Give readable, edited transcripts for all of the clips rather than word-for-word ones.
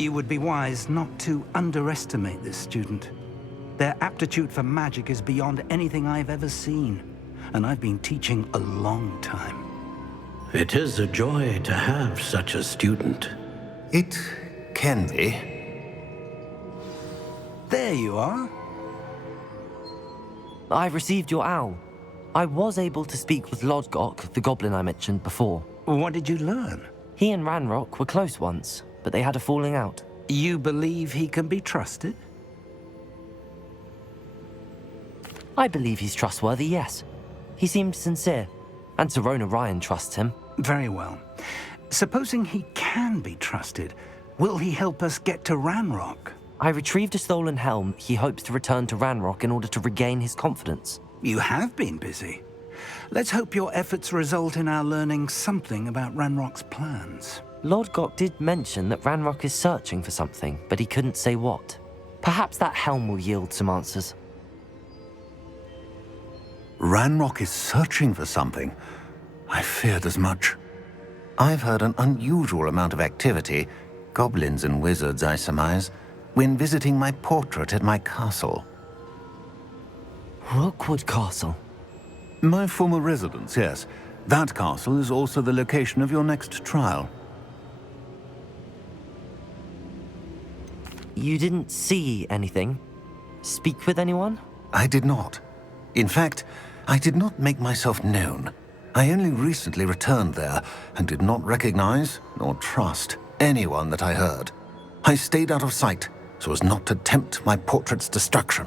You would be wise not to underestimate this student. Their aptitude for magic is beyond anything I've ever seen, and I've been teaching a long time. It is a joy to have such a student. It can be. There you are. I received your owl. I was able to speak with Lodgok, the goblin I mentioned before. What did you learn? He and Ranrock were close once, but they had a falling out. You believe he can be trusted? I believe he's trustworthy, yes. He seemed sincere, and Serona Ryan trusts him. Very well. Supposing he can be trusted, will he help us get to Ranrock? I retrieved a stolen helm he hopes to return to Ranrock in order to regain his confidence. You have been busy. Let's hope your efforts result in our learning something about Ranrock's plans. Lodgok did mention that Ranrock is searching for something, but he couldn't say what. Perhaps that helm will yield some answers. Ranrock is searching for something. I feared as much. I've heard an unusual amount of activity, goblins and wizards, I surmise, when visiting my portrait at my castle. Rookwood Castle? My former residence, yes. That castle is also the location of your next trial. You didn't see anything? Speak with anyone? I did not. In fact, I did not make myself known. I only recently returned there and did not recognize nor trust anyone that I heard. I stayed out of sight so as not to tempt my portrait's destruction.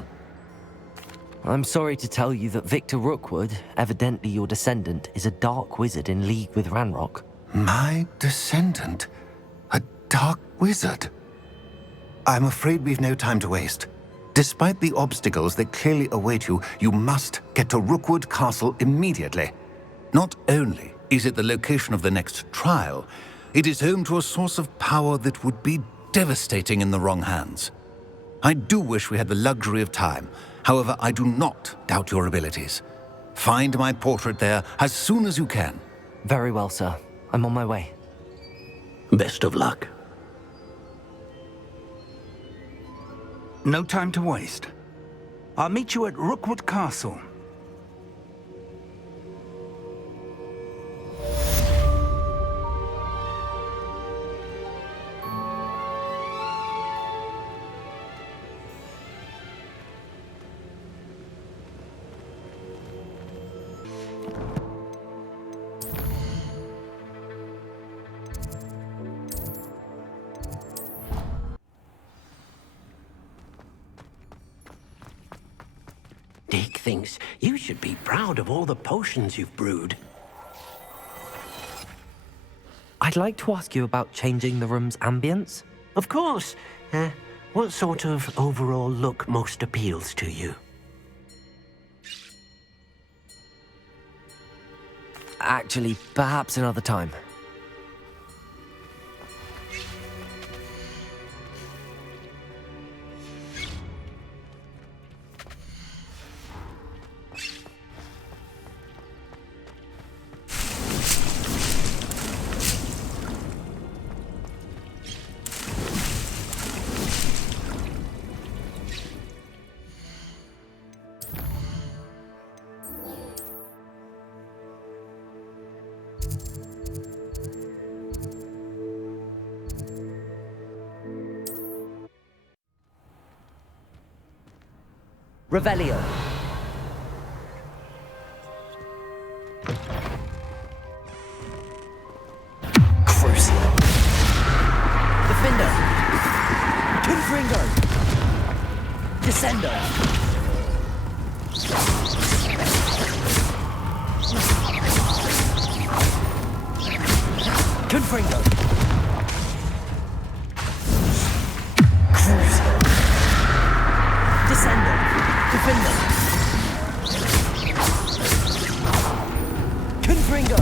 I'm sorry to tell you that Victor Rookwood, evidently your descendant, is a dark wizard in league with Ranrock. My descendant? A dark wizard? I'm afraid we've no time to waste. Despite the obstacles that clearly await you, you must get to Rookwood Castle immediately. Not only is it the location of the next trial, it is home to a source of power that would be devastating in the wrong hands. I do wish we had the luxury of time. However, I do not doubt your abilities. Find my portrait there as soon as you can. Very well, sir. I'm on my way. Best of luck. No time to waste. I'll meet you at Rookwood Castle. Dick thinks you should be proud of all the potions you've brewed. I'd like to ask you about changing the room's ambience. Of course. What sort of overall look most appeals to you? Actually, perhaps another time. Revelio. Crucio. Defender. Confringo. Descender. Confringo. Crucio. Descender. Defender. Confringo.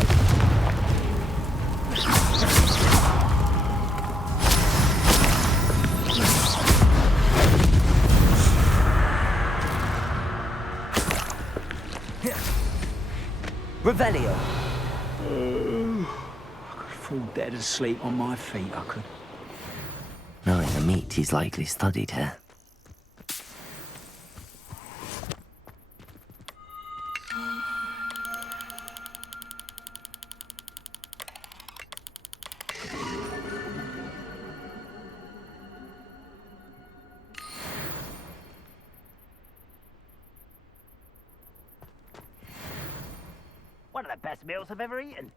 Revelio. I could fall dead asleep on my feet, I could. 9. meat he's likely studied here. One of the best meals I've ever eaten.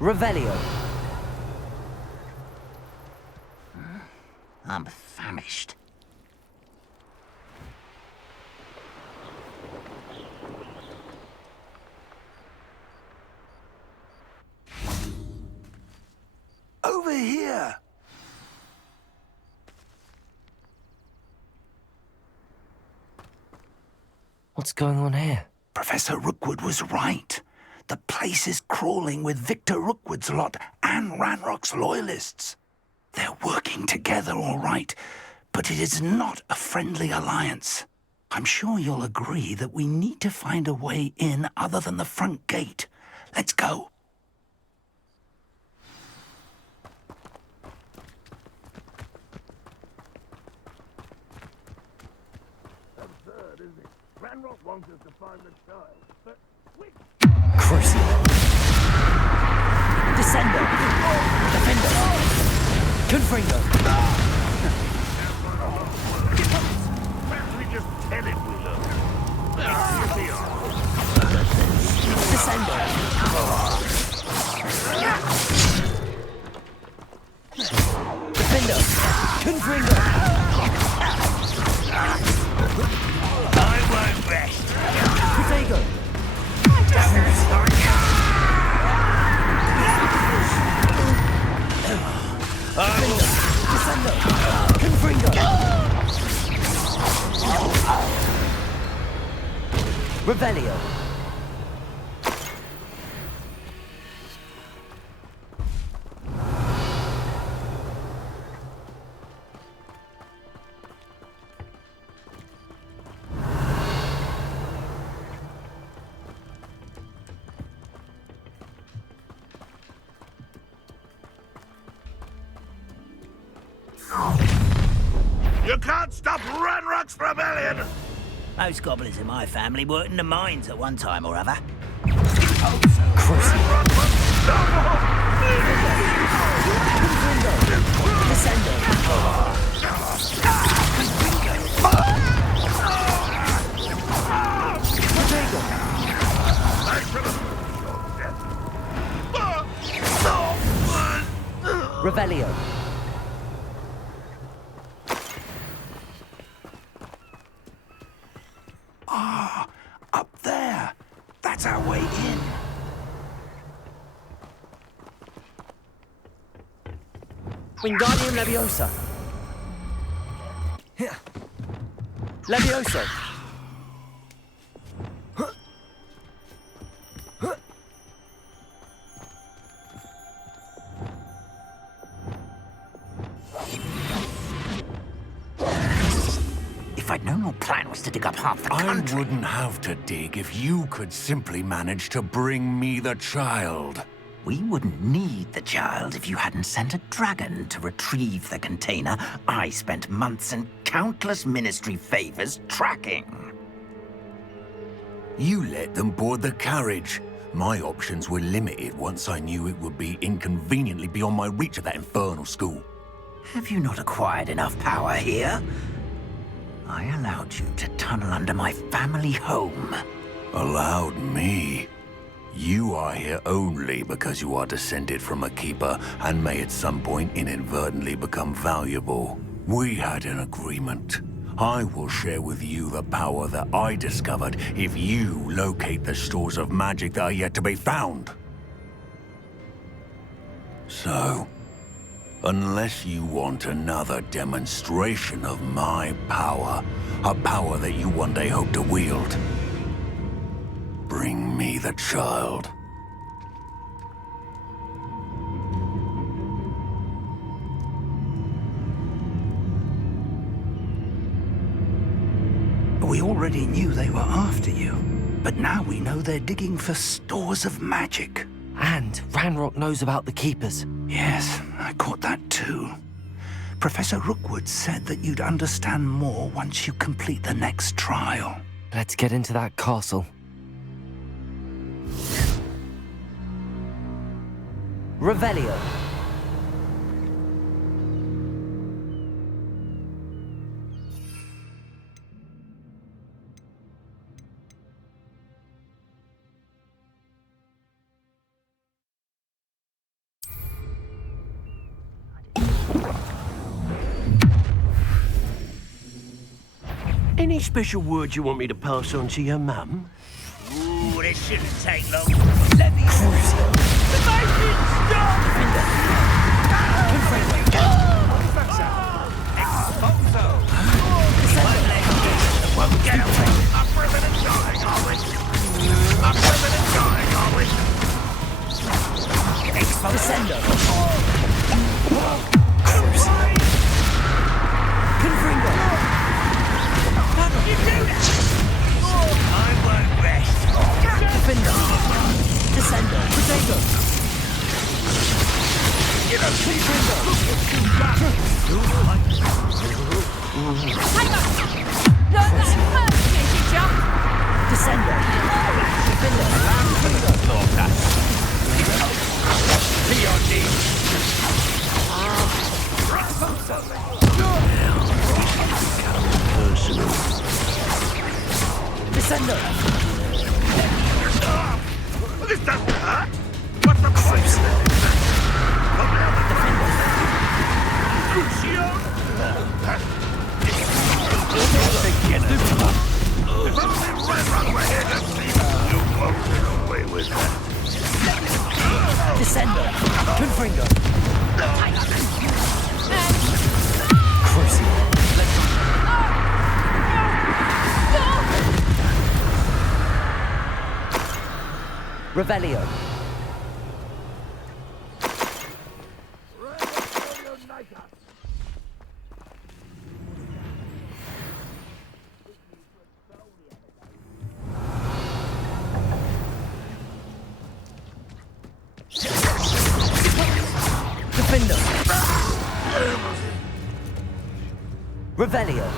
Revelio. I'm famished. Over here! What's going on here? Professor Rookwood was right. The place is crawling with Victor Rookwood's lot and Ranrock's loyalists. They're working together, all right, but it is not a friendly alliance. I'm sure you'll agree that we need to find a way in other than the front gate. Let's go. Absurd, isn't it? Ranrock wants us to find the child, but we... Crucible. Descendo. Defender. Confringo. Perhaps we just tell him we love him. Here we are. Descendo. Defender. Confringo. I won't rest. Protego. Descendo. Confringo. Revelio. You can't stop Ranrock's rebellion! Most goblins in my family worked in the mines at one time or other. Revelio. Up there. That's our way in. Wingardium Leviosa. Levioso! If I'd known your plan was to dig up half the I country... wouldn't have to dig if you could simply manage to bring me the child. We wouldn't need the child if you hadn't sent a dragon to retrieve the container I spent months and countless ministry favors tracking. You let them board the carriage. My options were limited once I knew it would be inconveniently beyond my reach at that infernal school. Have you not acquired enough power here? I allowed you to tunnel under my family home. Allowed me? You are here only because you are descended from a keeper and may at some point inadvertently become valuable. We had an agreement. I will share with you the power that I discovered if you locate the stores of magic that are yet to be found. So, unless you want another demonstration of my power, a power that you one day hope to wield, bring me the child. We already knew they were after you, but now we know they're digging for stores of magic. And Ranrock knows about the Keepers. Yes, I caught that too. Professor Rookwood said that you'd understand more once you complete the next trial. Let's get into that castle. Revelio. Any special words you want me to pass on to your mum? Ooh, this shouldn't take long. Levioso! The motion stop! Expulso! Won't get away. I'm ribbon and dying, are we? I'm ribbon and dying, are we? Expulsando! Confringo! You do that! I won't rest. Defender! Descender! Potato! You know, Descender! Defender! Descender! This doesn't hurt. What's the point? Crucio? If only Redrock were here to see you won't get away with that. Descender! Confringo! Revelio. Defender. Revelio.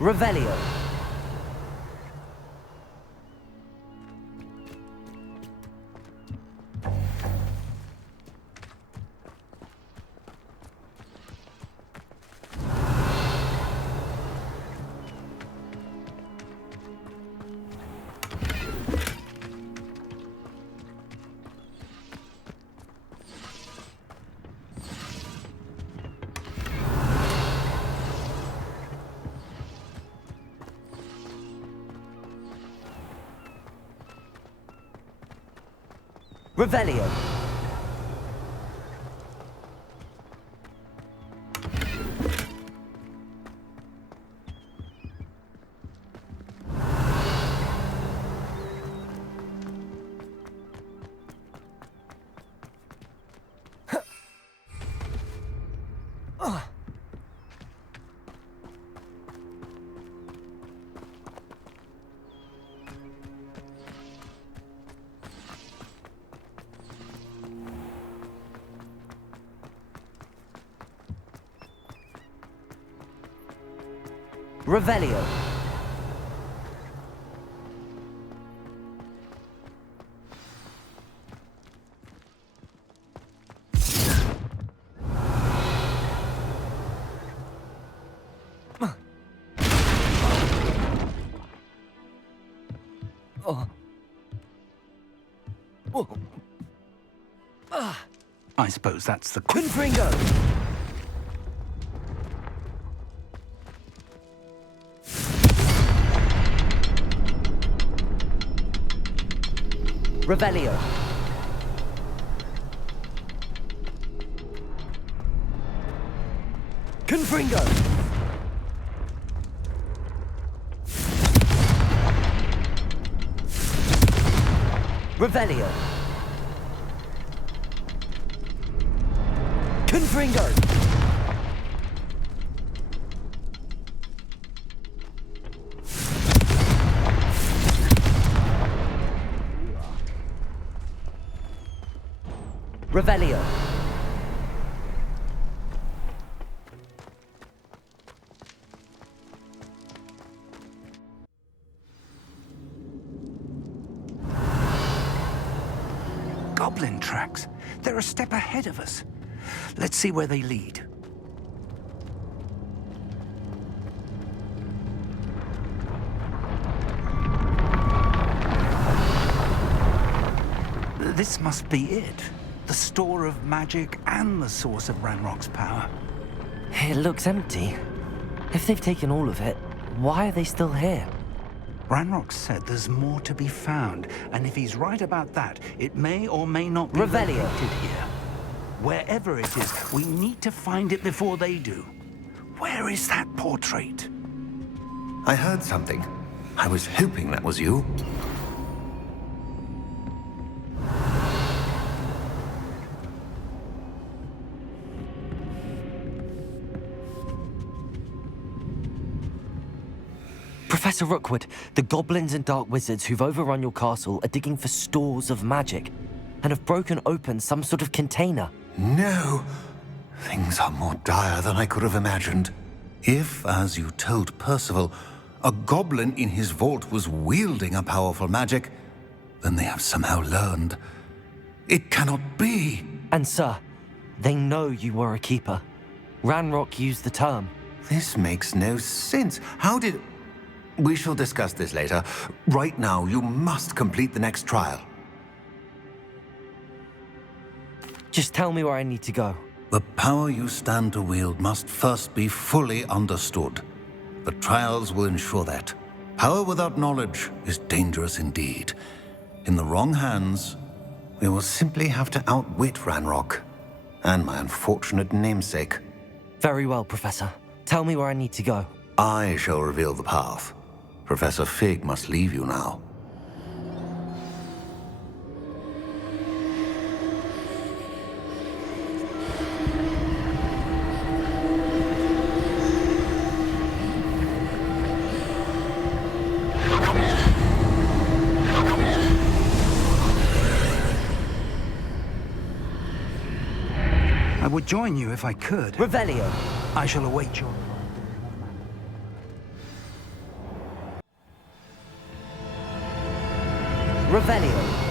Revelio. Revelio. Revelio. I suppose that's the... Confringo. Revelio. Confringo. Revelio. Confringo. Revelio. Goblin tracks. They're a step ahead of us. Let's see where they lead. This must be it. The store of magic and the source of Ranrock's power. It looks empty. If they've taken all of it, why are they still here? Ranrock said there's more to be found, and if he's right about that, it may or may not be Revelio. located here. Wherever it is, we need to find it before they do. Where is that portrait? I heard something. I was hoping that was you. Professor Rookwood, the goblins and dark wizards who've overrun your castle are digging for stores of magic and have broken open some sort of container. No! Things are more dire than I could have imagined. If, as you told Percival, a goblin in his vault was wielding a powerful magic, then they have somehow learned. It cannot be! And sir, they know you were a keeper. Ranrock used the term. This makes no sense. How did... We shall discuss this later. Right now, you must complete the next trial. Just tell me where I need to go. The power you stand to wield must first be fully understood. The trials will ensure that. Power without knowledge is dangerous indeed. In the wrong hands, we will simply have to outwit Ranrock and my unfortunate namesake. Very well, Professor. Tell me where I need to go. I shall reveal the path. Professor Fig must leave you now. I would join you if I could. Revelio. I shall await your... Revelio.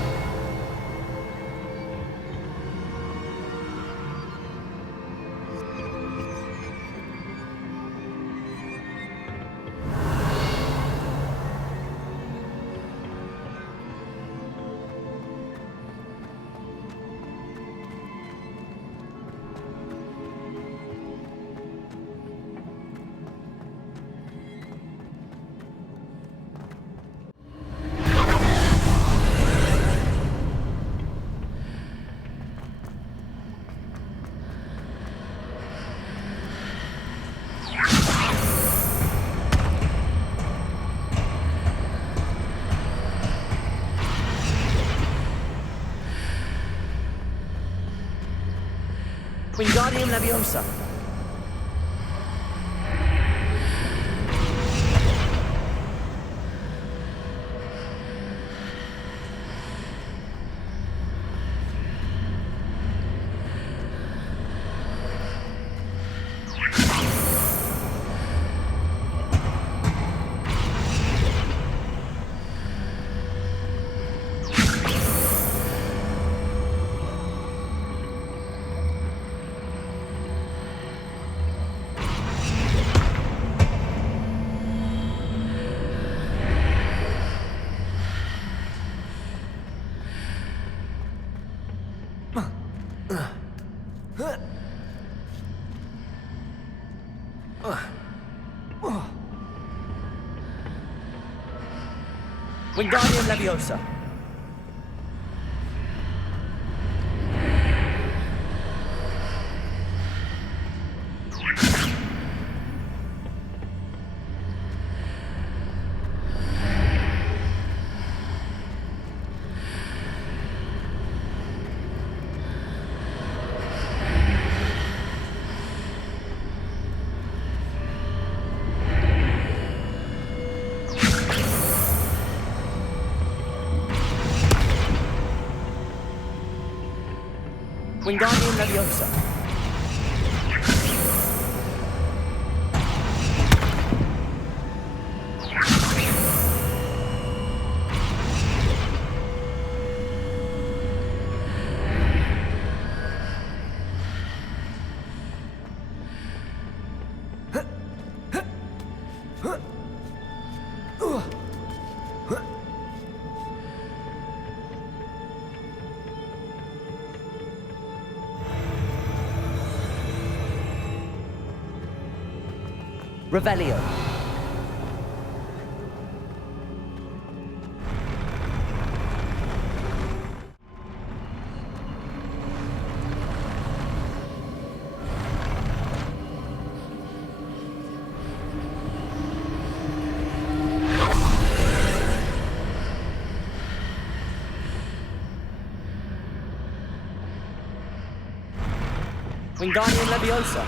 Wingardium Leviosa. Wingardium Leviosa. Wingardium Leviosa. Revelio. Wingardium Leviosa.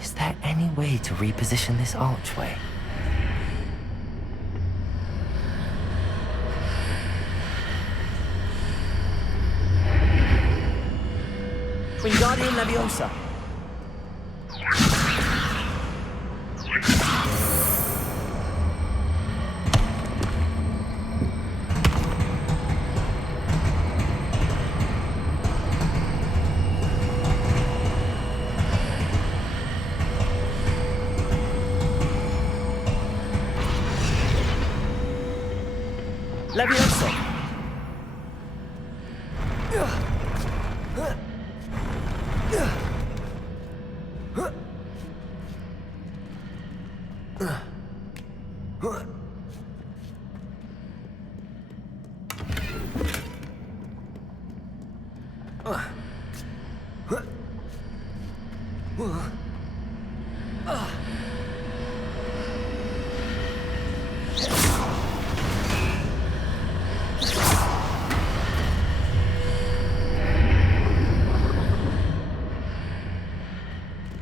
Is there any way to reposition this archway? Wingardium Leviosa. Leviosa.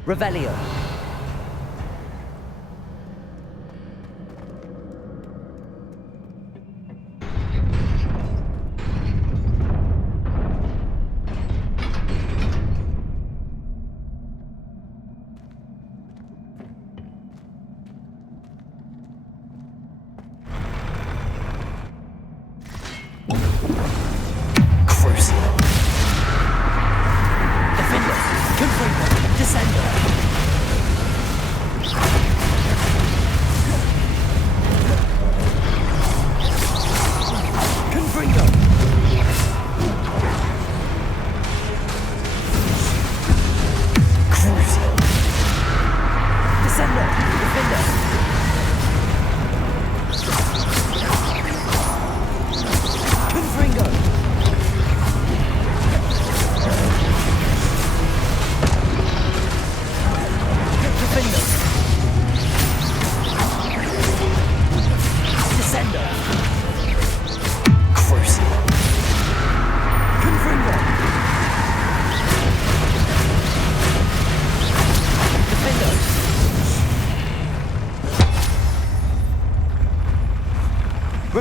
Revelio.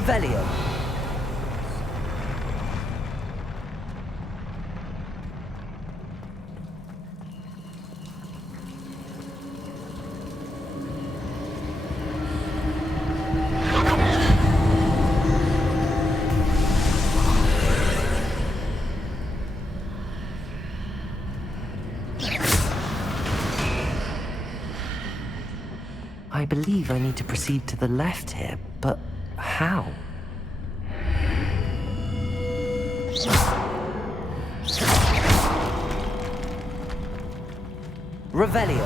Revelio. I believe I need to proceed to the left here, but how? Revelio.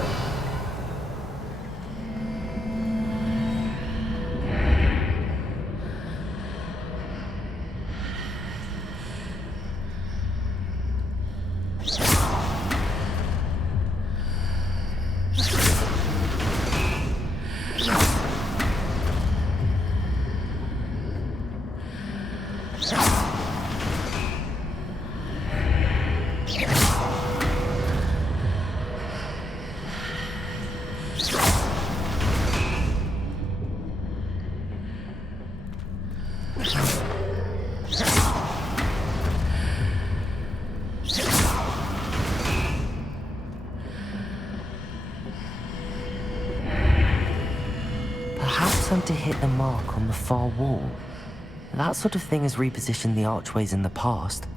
Perhaps I'm to hit the mark on the far wall. That sort of thing has repositioned the archways in the past.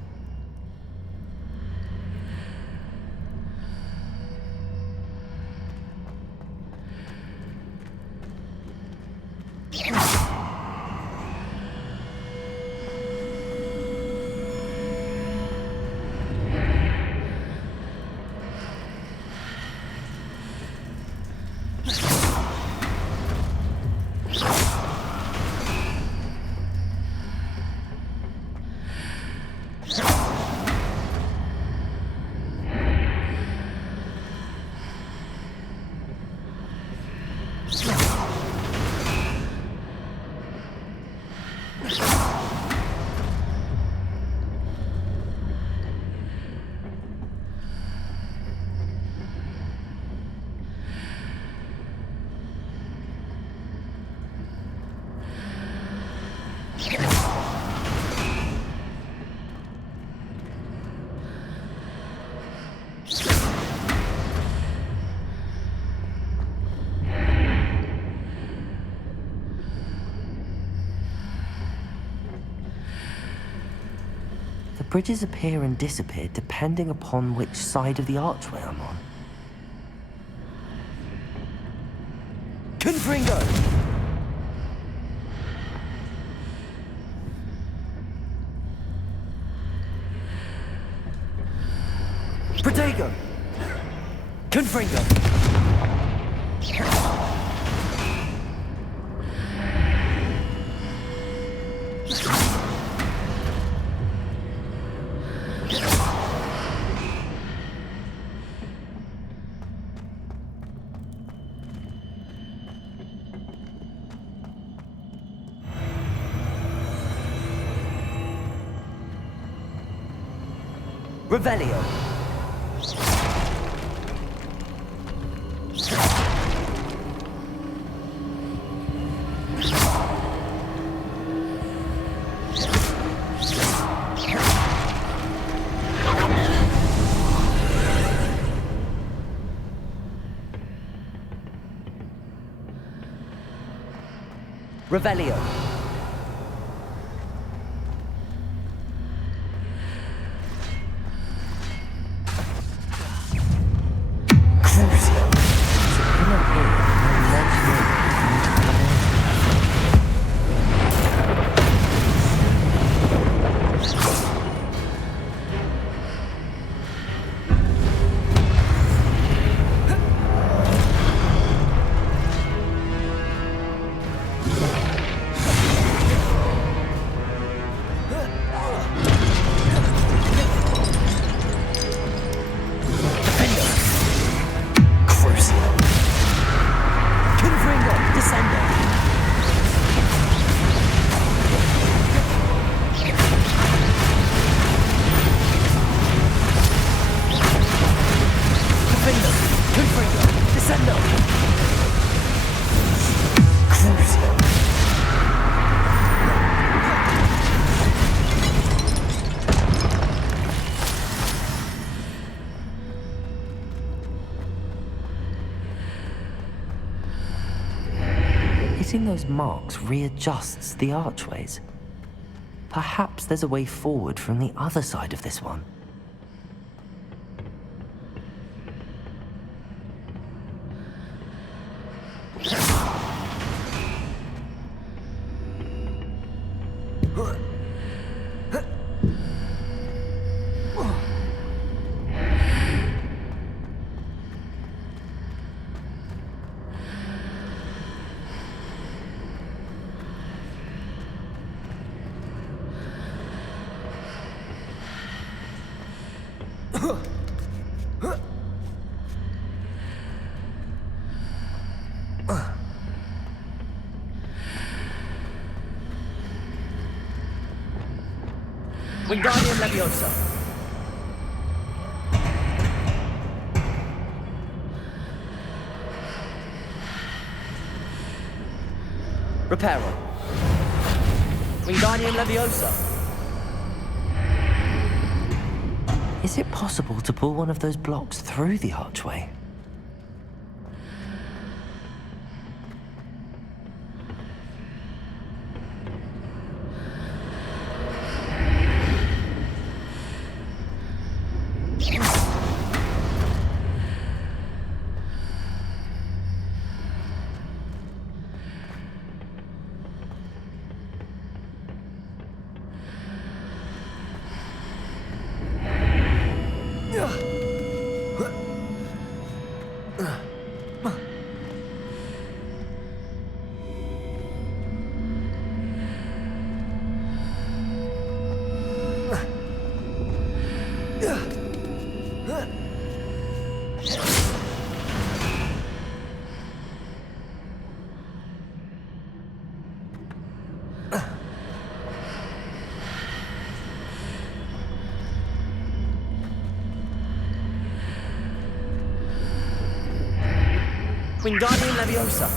The bridges appear and disappear depending upon which side of the archway I'm on. Confringo! Protego! Confringo! Revelio. Revelio. Fixing those marks readjusts the archways. Perhaps there's a way forward from the other side of this one. Wingardium Leviosa. Reparo. Wingardium Leviosa. Is it possible to pull one of those blocks through the archway? Wingardium Leviosa.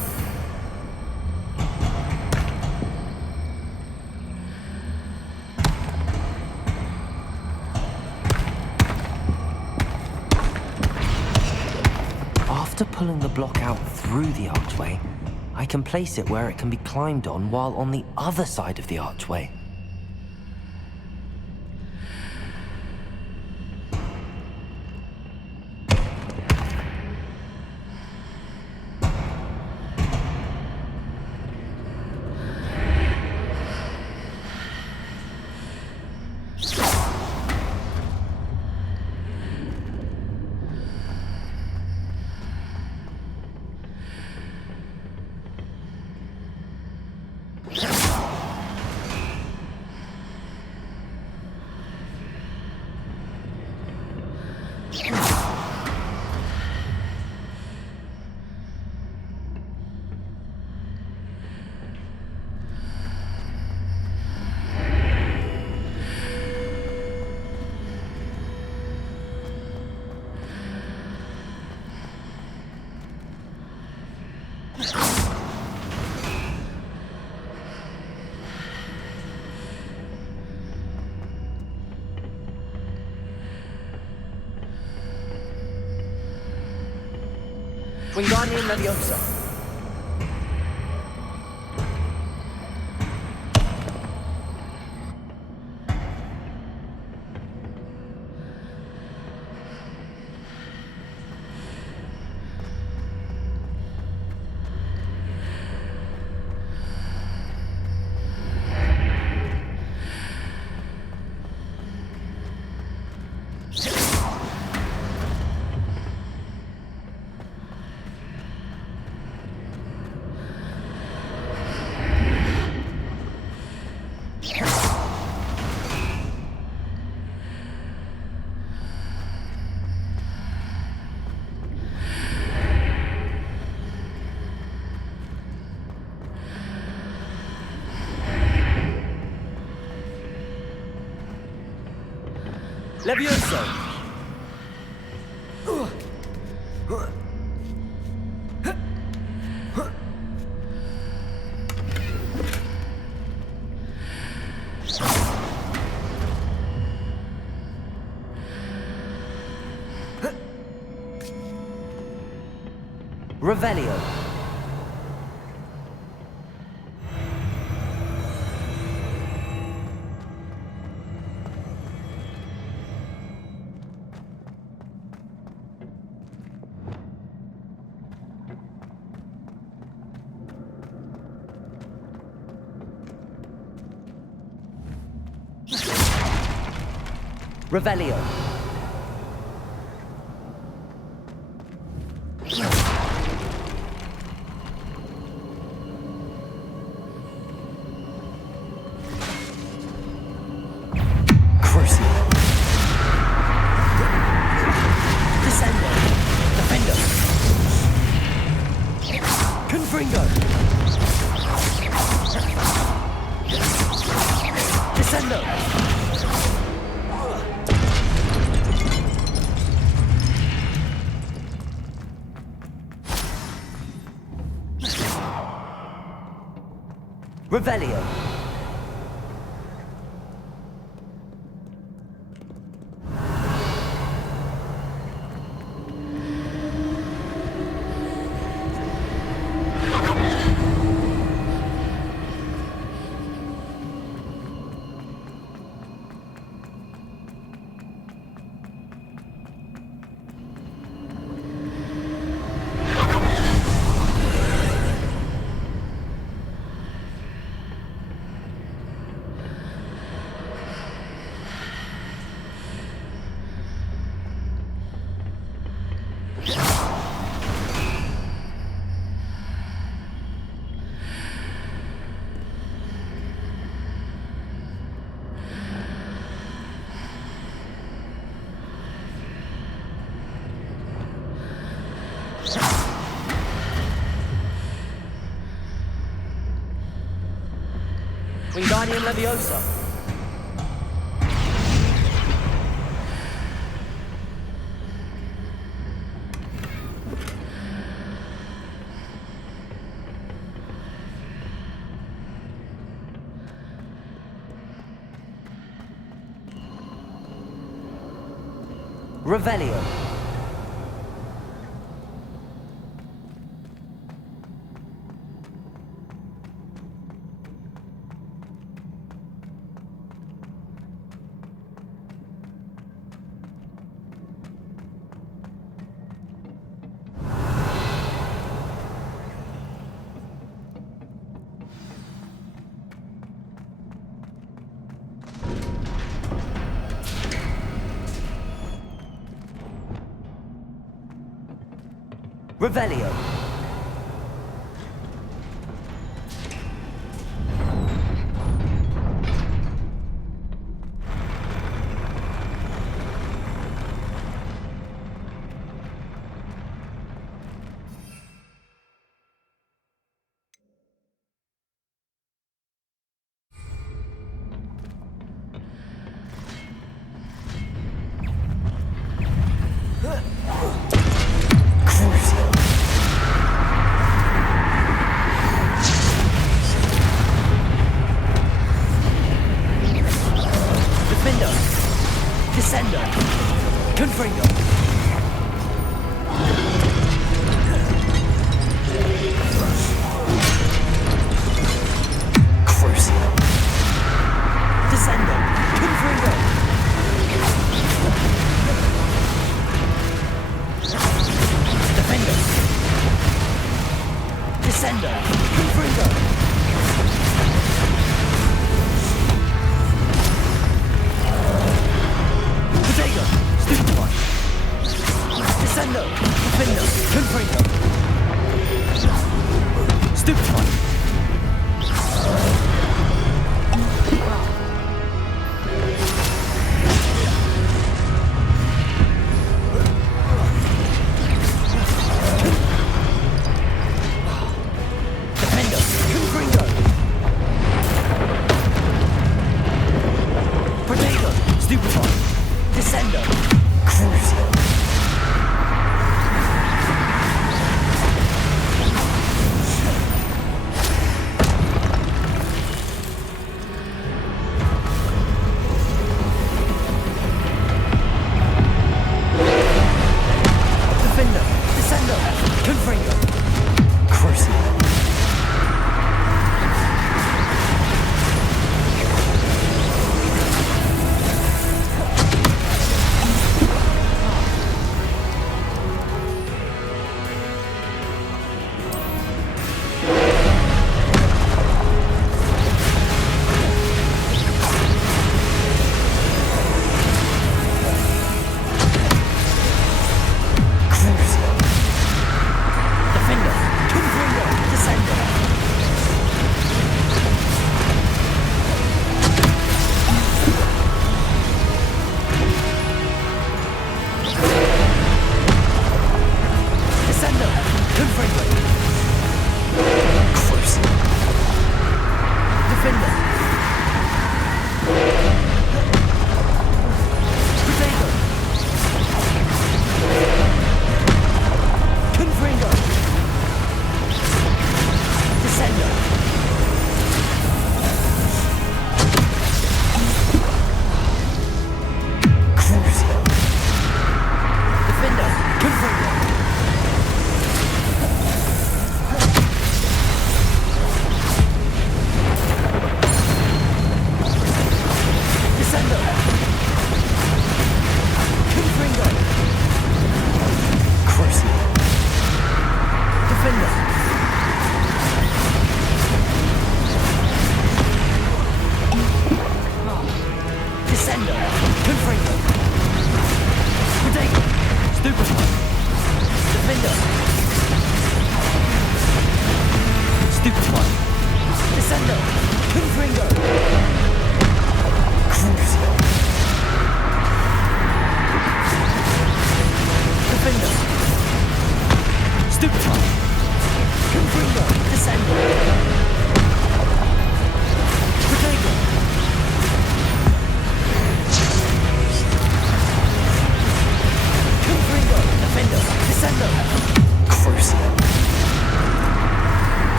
After pulling the block out through the archway, I can place it where it can be climbed on while on the other side of the archway. Wingardium Leviosa. Levioso. Revelio. Revelio. Crucio. Descendo. Defendo. Confringo. Descendo. Revelio. Wingardium Leviosa. Revelio. Revelio. Defendo. Descendo. Confringo. Crucio. Descendo. Confringo. Defendo. Descendo. Confringo. Potato! Stupefy! Descendo! Defendo! Confringo! Stupefy! Defendo! Confringo! Potato! Stupefy! Descendo! Crucio! Defendo! Descendo! Confringo! Crucio!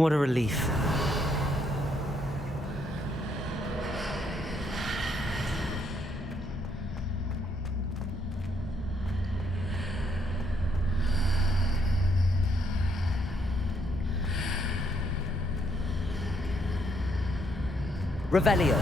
What a relief. Revelio.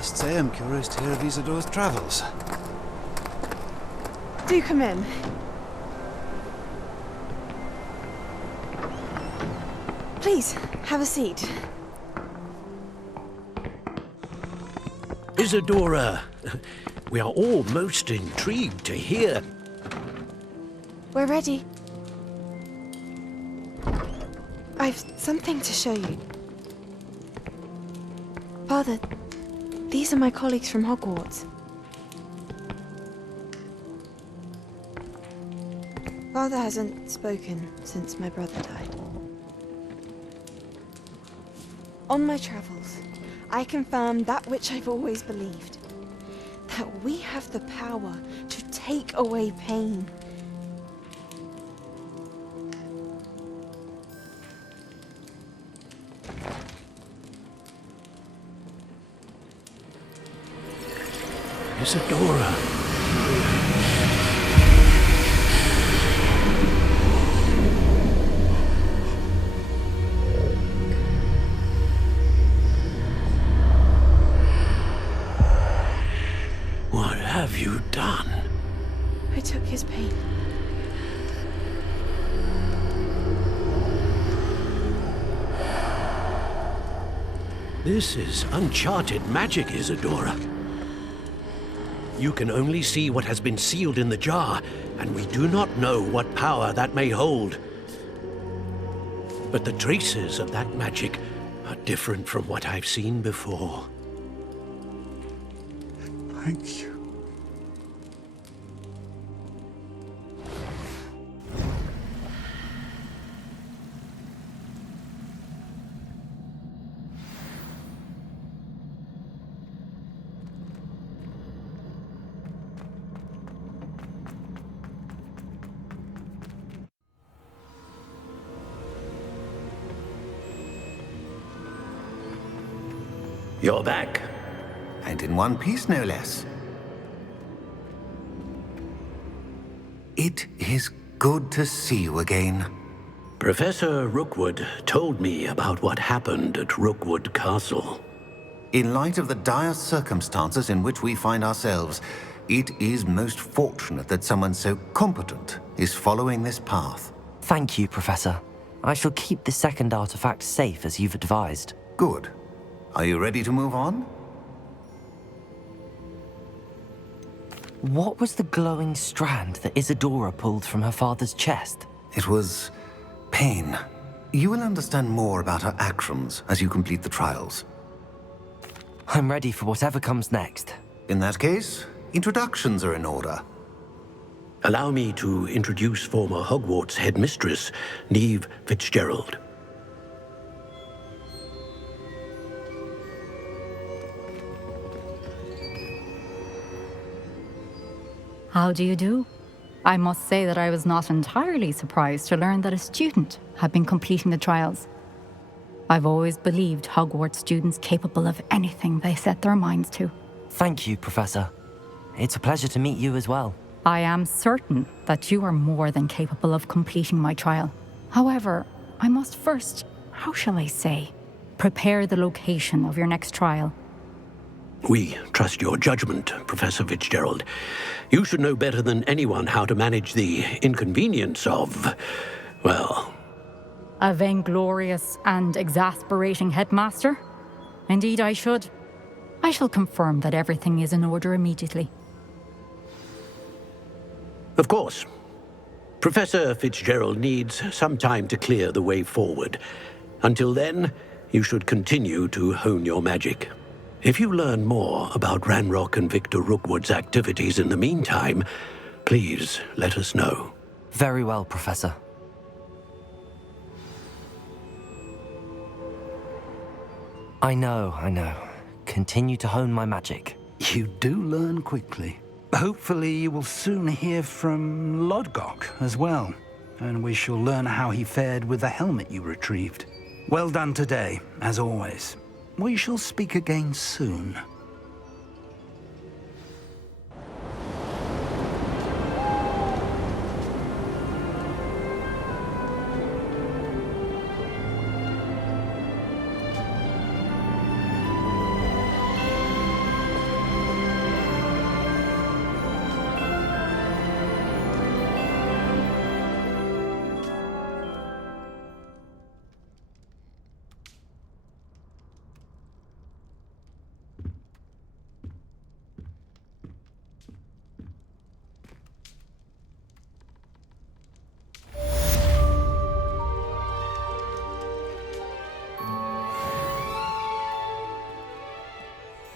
Must say I'm curious to hear of Isadora's travels. Do come in. Please, have a seat. Isadora, we are all most intrigued to hear. We're ready. I've something to show you. Father, these are my colleagues from Hogwarts. Father hasn't spoken since my brother died. On my travels, I confirmed that which I've always believed. That we have the power to take away pain. Isadora. What have you done? I took his pain. This is uncharted magic, Isadora. You can only see what has been sealed in the jar, and we do not know what power that may hold. But the traces of that magic are different from what I've seen before. Thank you. You're back. And in one piece, no less. It is good to see you again. Professor Rookwood told me about what happened at Rookwood Castle. In light of the dire circumstances in which we find ourselves, it is most fortunate that someone so competent is following this path. Thank you, Professor. I shall keep the second artifact safe as you've advised. Good. Are you ready to move on? What was the glowing strand that Isadora pulled from her father's chest? It was pain. You will understand more about her actions as you complete the trials. I'm ready for whatever comes next. In that case, introductions are in order. Allow me to introduce former Hogwarts headmistress, Neve Fitzgerald. How do you do? I must say that I was not entirely surprised to learn that a student had been completing the trials. I've always believed Hogwarts students capable of anything they set their minds to. Thank you, Professor. It's a pleasure to meet you as well. I am certain that you are more than capable of completing my trial. However, I must first, how shall I say, prepare the location of your next trial. We trust your judgment, Professor Fitzgerald. You should know better than anyone how to manage the inconvenience of, well... A vainglorious and exasperating headmaster? Indeed I should. I shall confirm that everything is in order immediately. Of course. Professor Fitzgerald needs some time to clear the way forward. Until then, you should continue to hone your magic. If you learn more about Ranrock and Victor Rookwood's activities in the meantime, please let us know. Very well, Professor. I know. Continue to hone my magic. You do learn quickly. Hopefully you will soon hear from Lodgok as well, and we shall learn how he fared with the helmet you retrieved. Well done today, as always. We shall speak again soon.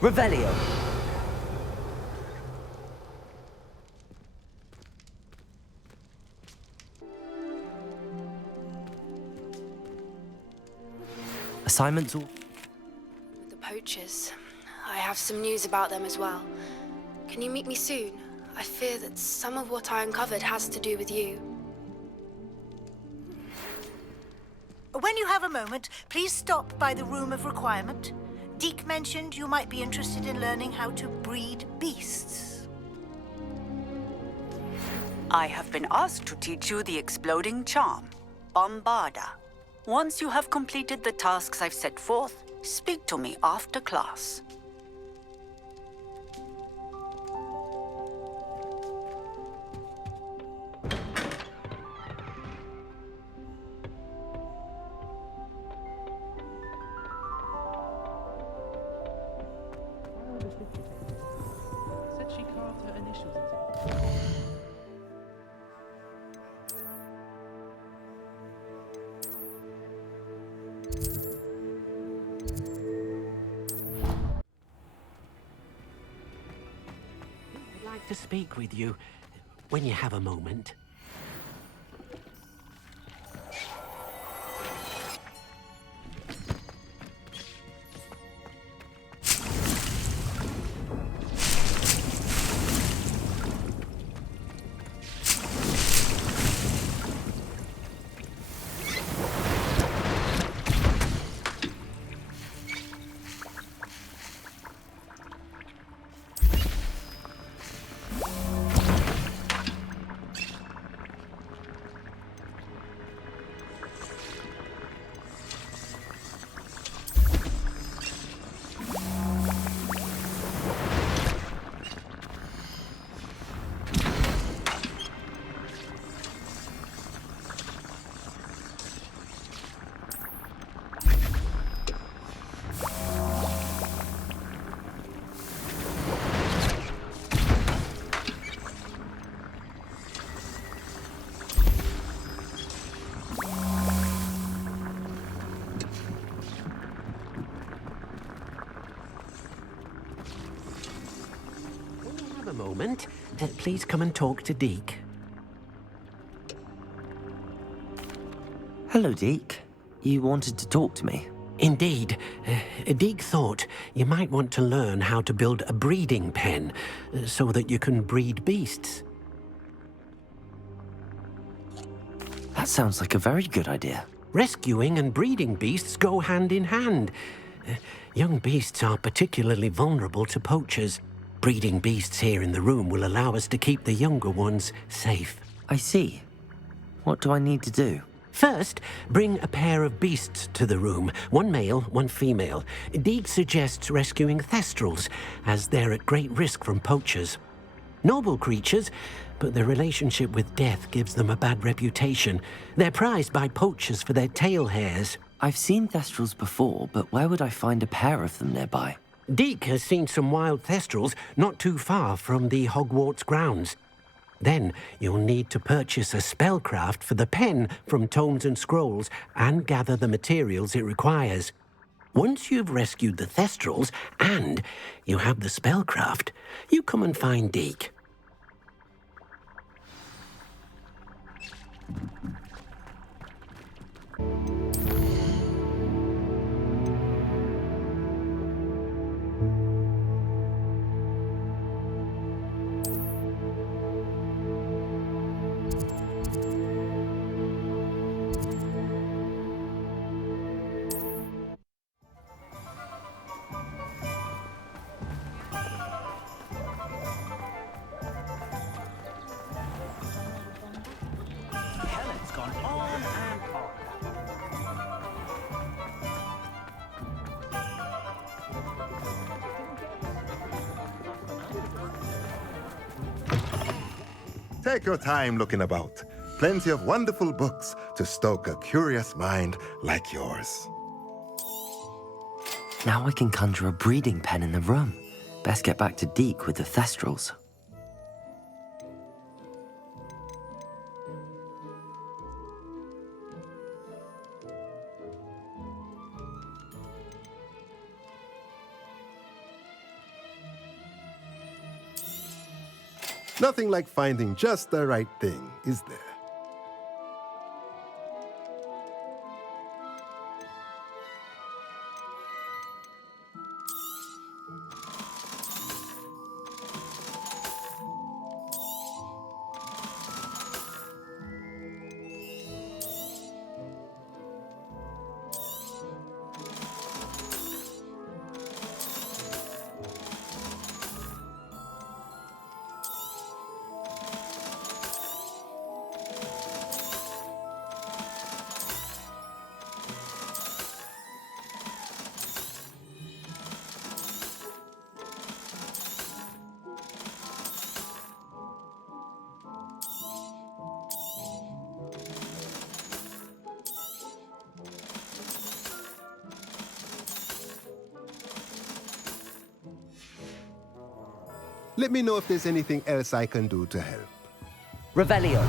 Revelio. Assignments all... With the poachers. I have some news about them as well. Can you meet me soon? I fear that some of what I uncovered has to do with you. When you have a moment, please stop by the Room of Requirement. Deke mentioned you might be interested in learning how to breed beasts. I have been asked to teach you the exploding charm, Bombarda. Once you have completed the tasks I've set forth, speak to me after class. To speak with you when you have a moment. Moment. Please come and talk to Deke. Hello, Deke. You wanted to talk to me? Indeed. Deke thought you might want to learn how to build a breeding pen so that you can breed beasts. That sounds like a very good idea. Rescuing and breeding beasts go hand in hand. Young beasts are particularly vulnerable to poachers. Breeding beasts here in the room will allow us to keep the younger ones safe. I see. What do I need to do? First, bring a pair of beasts to the room. One male, one female. Deek suggests rescuing thestrals, as they're at great risk from poachers. Noble creatures, but their relationship with death gives them a bad reputation. They're prized by poachers for their tail hairs. I've seen thestrals before, but where would I find a pair of them nearby? Deek has seen some wild thestrals not too far from the Hogwarts grounds. Then you'll need to purchase a spellcraft for the pen from Tomes and Scrolls and gather the materials it requires. Once you've rescued the thestrals and you have the spellcraft, you come and find Deek. Helen's gone on and on. Take your time looking about. Plenty of wonderful books to stoke a curious mind like yours. Now I can conjure a breeding pen in the room. Best get back to Deek with the thestrals. Nothing like finding just the right thing, is there? Let me know if there's anything else I can do to help. Revelio.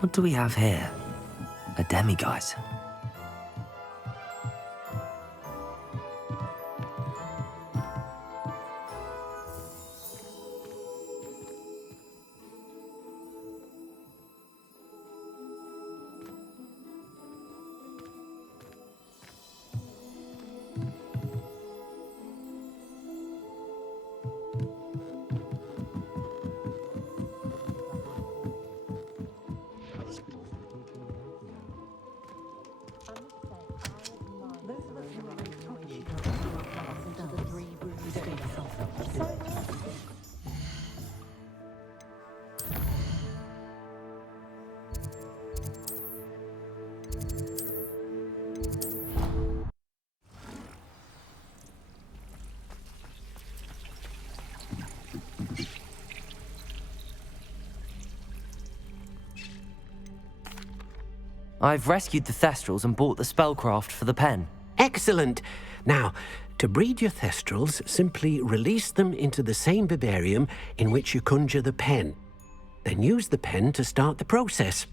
What do we have here? A demiguise. I've rescued the thestrals and bought the spellcraft for the pen. Excellent! Now, to breed your thestrals, simply release them into the same vivarium in which you conjure the pen. Then use the pen to start the process.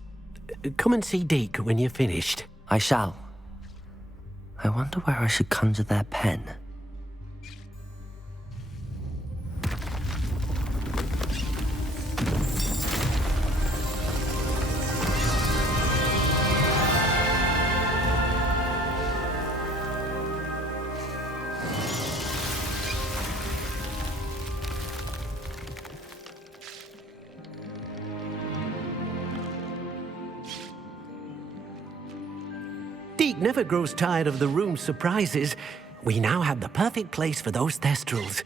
Come and see Deek when you're finished. I shall. I wonder where I should conjure their pen. Deek never grows tired of the room's surprises. We now have the perfect place for those thestrals.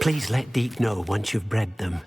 Please let Deek know once you've bred them.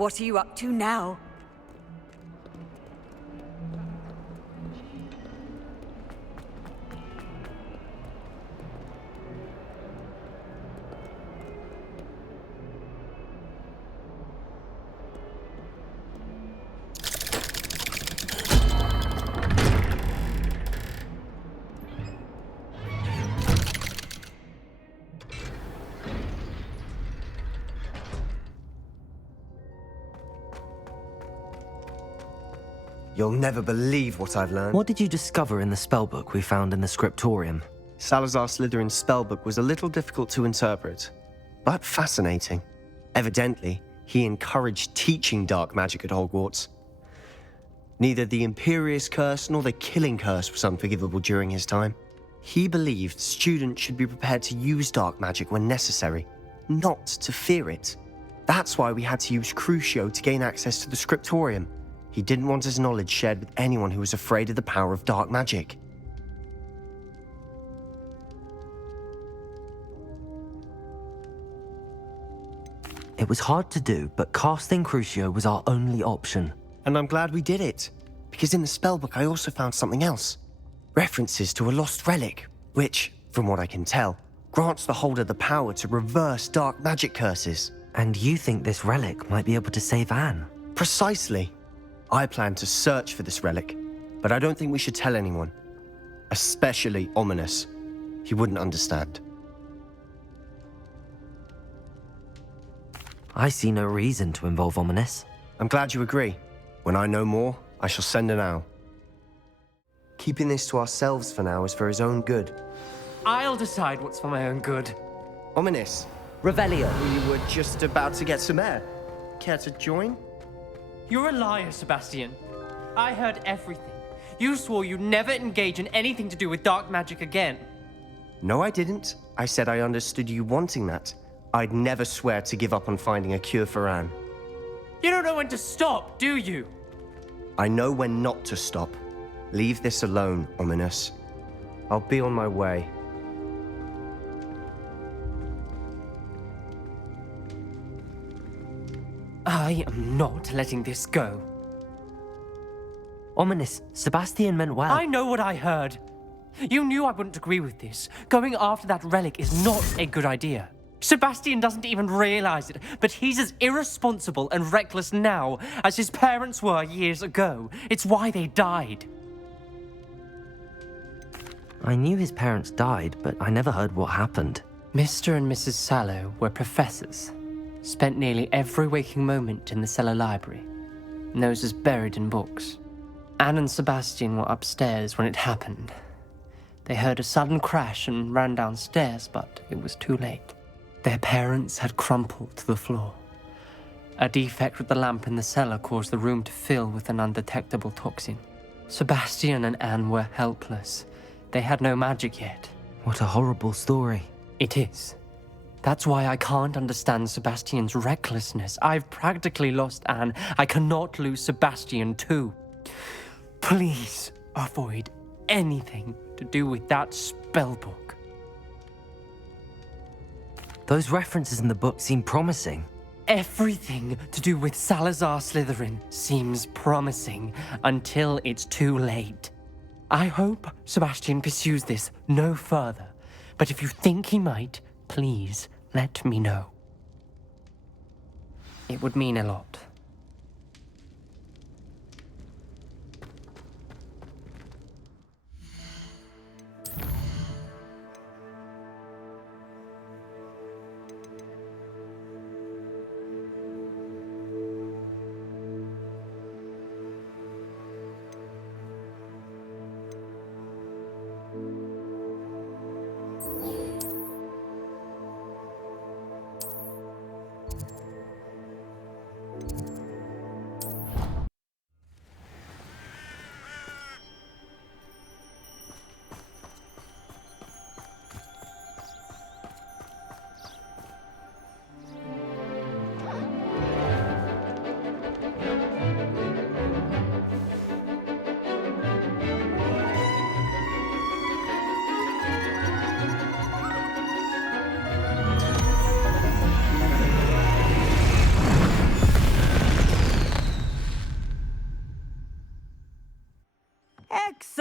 What are you up to now? You'll never believe what I've learned. What did you discover in the spellbook we found in the scriptorium? Salazar Slytherin's spellbook was a little difficult to interpret, but fascinating. Evidently, he encouraged teaching dark magic at Hogwarts. Neither the Imperious Curse nor the Killing Curse was unforgivable during his time. He believed students should be prepared to use dark magic when necessary, not to fear it. That's why we had to use Crucio to gain access to the scriptorium. He didn't want his knowledge shared with anyone who was afraid of the power of dark magic. It was hard to do, but casting Crucio was our only option. And I'm glad we did it, because in the spellbook I also found something else. References to a lost relic, which, from what I can tell, grants the holder the power to reverse dark magic curses. And you think this relic might be able to save Anne? Precisely. I plan to search for this relic, but I don't think we should tell anyone. Especially Ominous. He wouldn't understand. I see no reason to involve Ominous. I'm glad you agree. When I know more, I shall send an owl. Keeping this to ourselves for now is for his own good. I'll decide what's for my own good. Ominous. Revelio. We were just about to get some air. Care to join? You're a liar, Sebastian. I heard everything. You swore you'd never engage in anything to do with dark magic again. No, I didn't. I said I understood you wanting that. I'd never swear to give up on finding a cure for Anne. You don't know when to stop, do you? I know when not to stop. Leave this alone, Ominous. I'll be on my way. I am not letting this go. Ominous, Sebastian meant well. I know what I heard. You knew I wouldn't agree with this. Going after that relic is not a good idea. Sebastian doesn't even realize it, but he's as irresponsible and reckless now as his parents were years ago. It's why they died. I knew his parents died, but I never heard what happened. Mr. and Mrs. Sallow were professors. Spent nearly every waking moment in the cellar library. Noses buried in books. Anne and Sebastian were upstairs when it happened. They heard a sudden crash and ran downstairs, but it was too late. Their parents had crumpled to the floor. A defect with the lamp in the cellar caused the room to fill with an undetectable toxin. Sebastian and Anne were helpless. They had no magic yet. What a horrible story. It is. That's why I can't understand Sebastian's recklessness. I've practically lost Anne. I cannot lose Sebastian too. Please avoid anything to do with that spellbook. Those references in the book seem promising. Everything to do with Salazar Slytherin seems promising until it's too late. I hope Sebastian pursues this no further, but if you think he might, please let me know. It would mean a lot.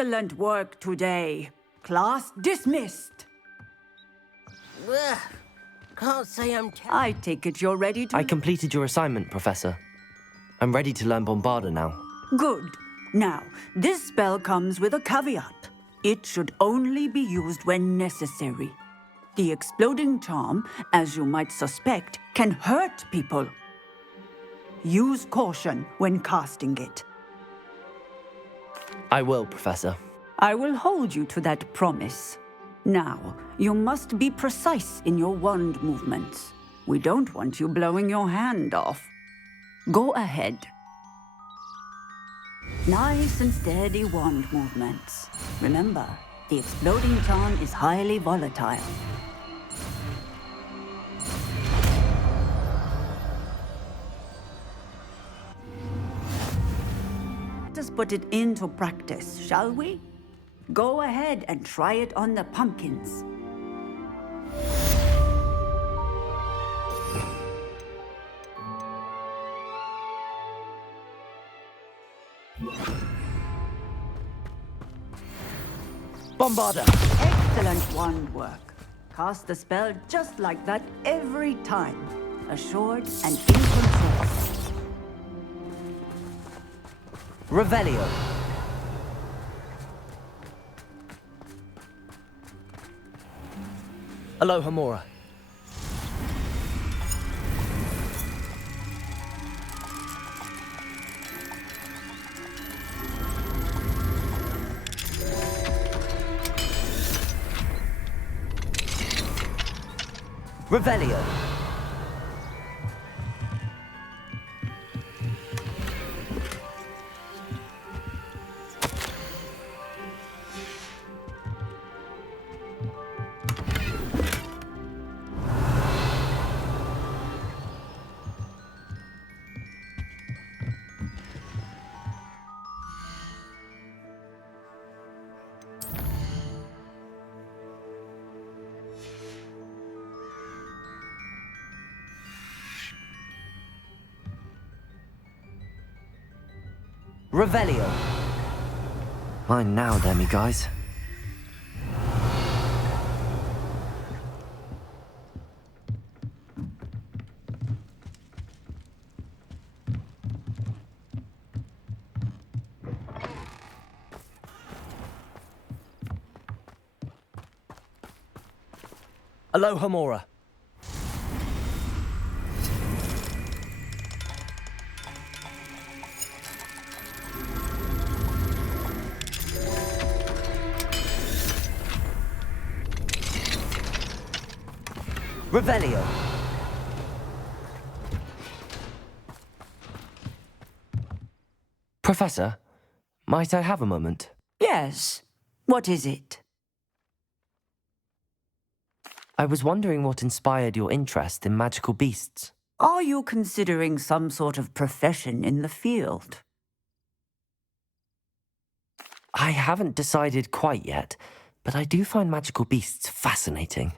Excellent work today. Class dismissed. Ugh, can't say I'm... I take it you're ready to... I completed your assignment, Professor. I'm ready to learn Bombarda now. Good. Now, this spell comes with a caveat. It should only be used when necessary. The exploding charm, as you might suspect, can hurt people. Use caution when casting it. I will, Professor. I will hold you to that promise. Now, you must be precise in your wand movements. We don't want you blowing your hand off. Go ahead. Nice and steady wand movements. Remember, the exploding charm is highly volatile. Let us put it into practice, shall we? Go ahead and try it on the pumpkins. Bombarda! Excellent wand work. Cast the spell just like that every time. Assured and in control. Revelio. Alohomora. Revelio. Revelio. Mine now, demi-guys. Alohomora. Revelio. Professor, might I have a moment? Yes. What is it? I was wondering what inspired your interest in magical beasts. Are you considering some sort of profession in the field? I haven't decided quite yet, but I do find magical beasts fascinating.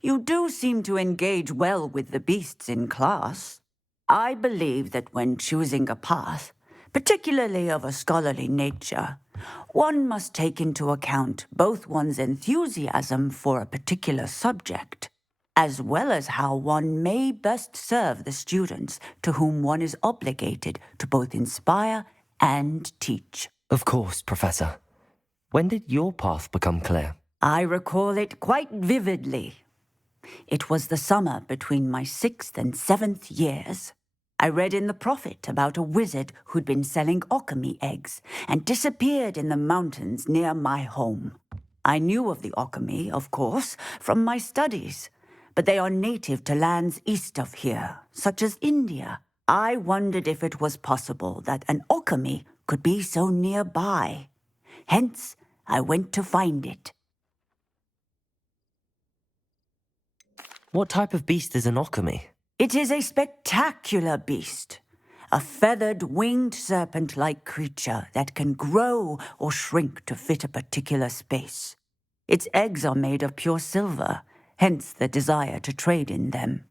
You do seem to engage well with the beasts in class. I believe that when choosing a path, particularly of a scholarly nature, one must take into account both one's enthusiasm for a particular subject, as well as how one may best serve the students to whom one is obligated to both inspire and teach. Of course, Professor. When did your path become clear? I recall it quite vividly. It was the summer between my 6th and 7th years. I read in the Prophet about a wizard who'd been selling alchemy eggs and disappeared in the mountains near my home. I knew of the alchemy, of course, from my studies, but they are native to lands east of here, such as India. I wondered if it was possible that an alchemy could be so nearby. Hence, I went to find it. What type of beast is an alchemy? It is a spectacular beast. A feathered, winged serpent-like creature that can grow or shrink to fit a particular space. Its eggs are made of pure silver, hence the desire to trade in them.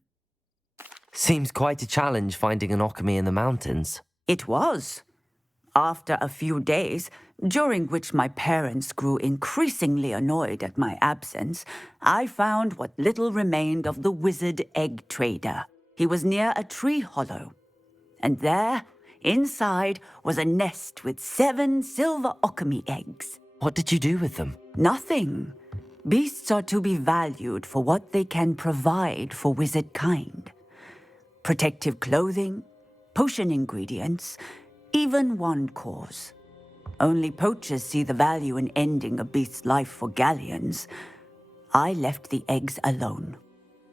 Seems quite a challenge finding an alchemy in the mountains. It was. After a few days, during which my parents grew increasingly annoyed at my absence, I found what little remained of the wizard egg trader. He was near a tree hollow, and there, inside, was a nest with 7 silver alchemy eggs. What did you do with them? Nothing. Beasts are to be valued for what they can provide for wizard kind. Protective clothing, potion ingredients, even wand cores. Only poachers see the value in ending a beast's life for galleons. I left the eggs alone.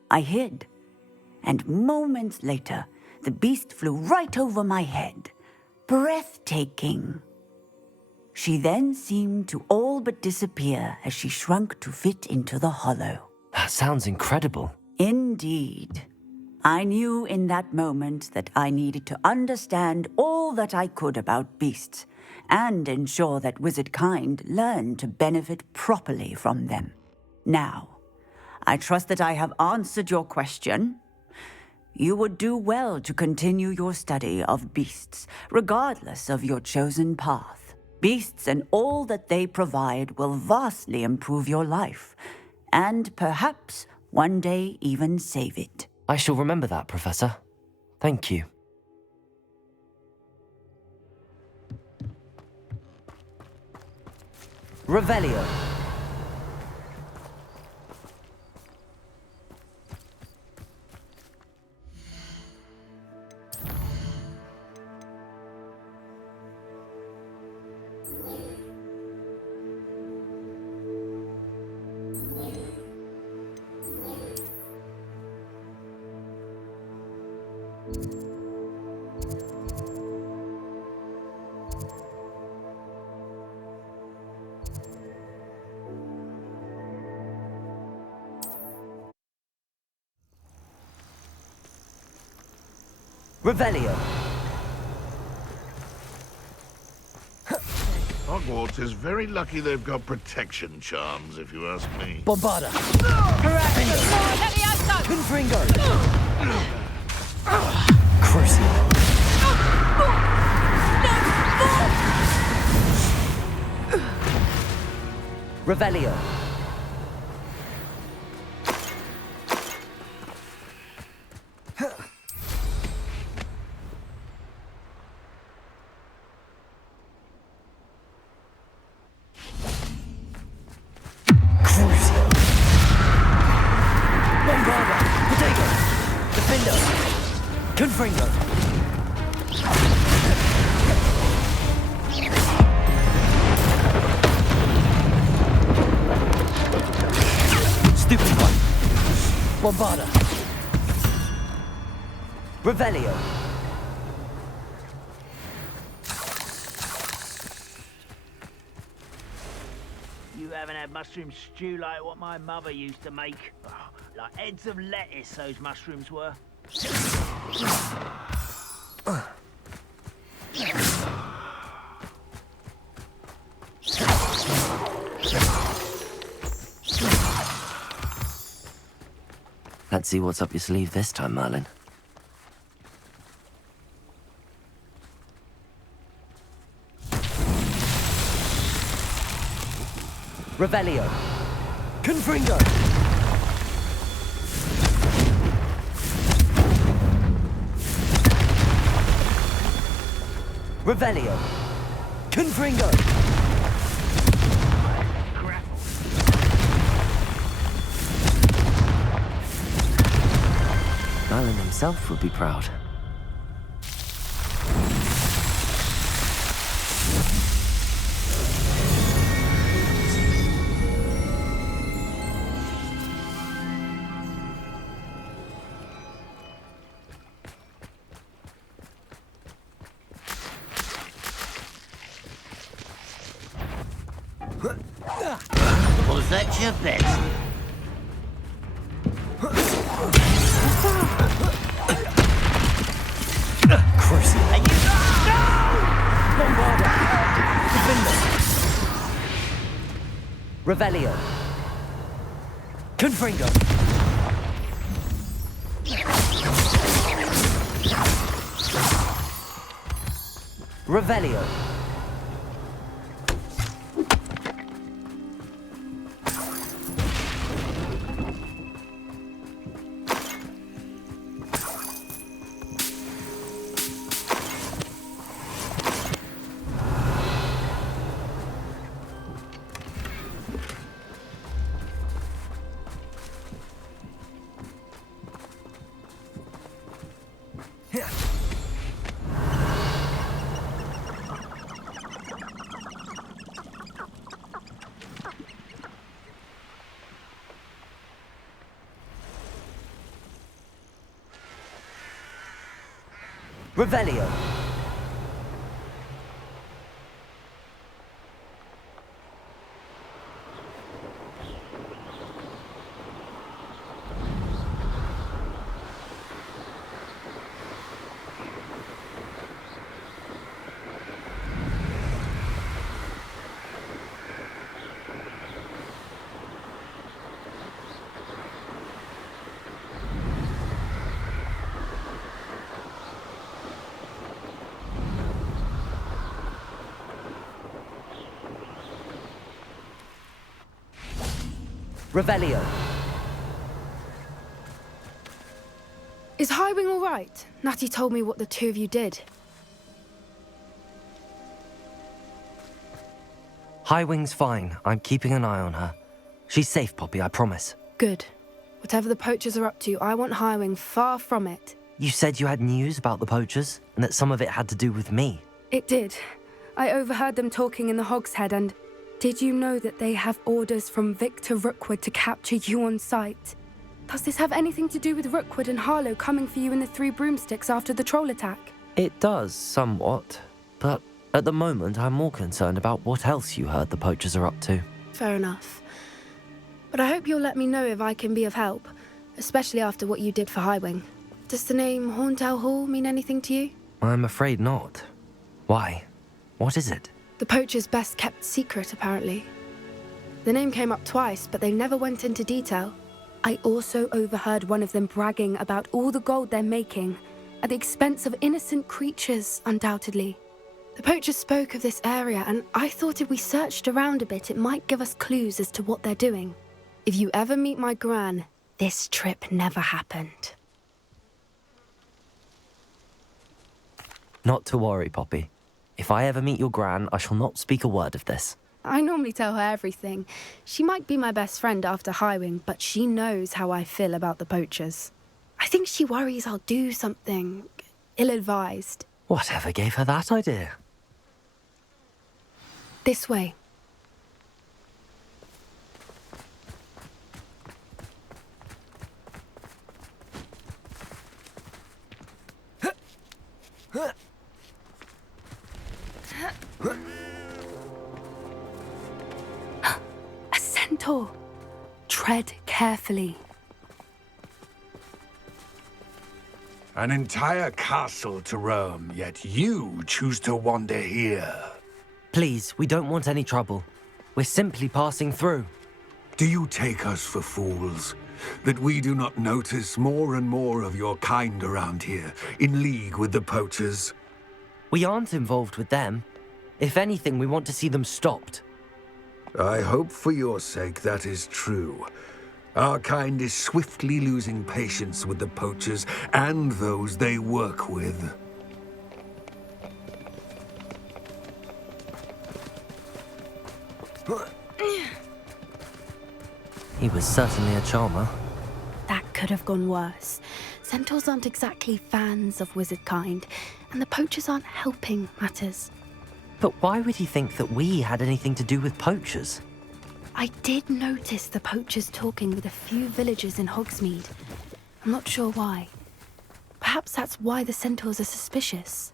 I hid, and moments later, the beast flew right over my head. Breathtaking. She then seemed to all but disappear as she shrunk to fit into the hollow. That sounds incredible. Indeed. I knew in that moment that I needed to understand all that I could about beasts and ensure that wizard kind learned to benefit properly from them. Now, I trust that I have answered your question. You would do well to continue your study of beasts, regardless of your chosen path. Beasts and all that they provide will vastly improve your life, and perhaps one day even save it. I shall remember that, Professor. Thank you. Revelio. Revelio. Hogwarts is very lucky they've got protection charms, if you ask me. Bombarda. Confringo. Crucio. Revelio. Confringo. Stupid one. Bombarda. Revelio. You haven't had mushroom stew like what my mother used to make. Oh, like heads of lettuce, those mushrooms were. Let's see what's up your sleeve this time, Merlin. Revelio. Confringo. Revelio. Confringo. Merlin himself would be proud. Was that your bet? Crucio. Are you... No! Bombarda. Defender. Revelio. Confringo. Revelio. Revelio. Revelio. Is Highwing all right? Natty told me what the two of you did. Highwing's fine. I'm keeping an eye on her. She's safe, Poppy, I promise. Good. Whatever the poachers are up to, I want Highwing far from it. You said you had news about the poachers, and that some of it had to do with me. It did. I overheard them talking in the Hogshead, and did you know that they have orders from Victor Rookwood to capture you on sight? Does this have anything to do with Rookwood and Harlow coming for you in the Three Broomsticks after the troll attack? It does, somewhat. But at the moment, I'm more concerned about what else you heard the poachers are up to. Fair enough. But I hope you'll let me know if I can be of help, especially after what you did for Highwing. Does the name Horntail Hall mean anything to you? I'm afraid not. Why? What is it? The poacher's best kept secret, apparently. The name came up twice, but they never went into detail. I also overheard one of them bragging about all the gold they're making, at the expense of innocent creatures, undoubtedly. The poacher spoke of this area, and I thought if we searched around a bit, it might give us clues as to what they're doing. If you ever meet my gran, this trip never happened. Not to worry, Poppy. If I ever meet your gran, I shall not speak a word of this. I normally tell her everything. She might be my best friend after Highwing, but she knows how I feel about the poachers. I think she worries I'll do something ill-advised. Whatever gave her that idea? This way. A centaur. Tread carefully. An entire castle to roam, yet you choose to wander here. Please, we don't want any trouble. We're simply passing through. Do you take us for fools? That we do not notice more and more of your kind around here, in league with the poachers? We aren't involved with them. If anything, we want to see them stopped. I hope for your sake that is true. Our kind is swiftly losing patience with the poachers and those they work with. He was certainly a charmer. That could have gone worse. Centaurs aren't exactly fans of wizard kind, and the poachers aren't helping matters. But why would he think that we had anything to do with poachers? I did notice the poachers talking with a few villagers in Hogsmeade. I'm not sure why. Perhaps that's why the centaurs are suspicious.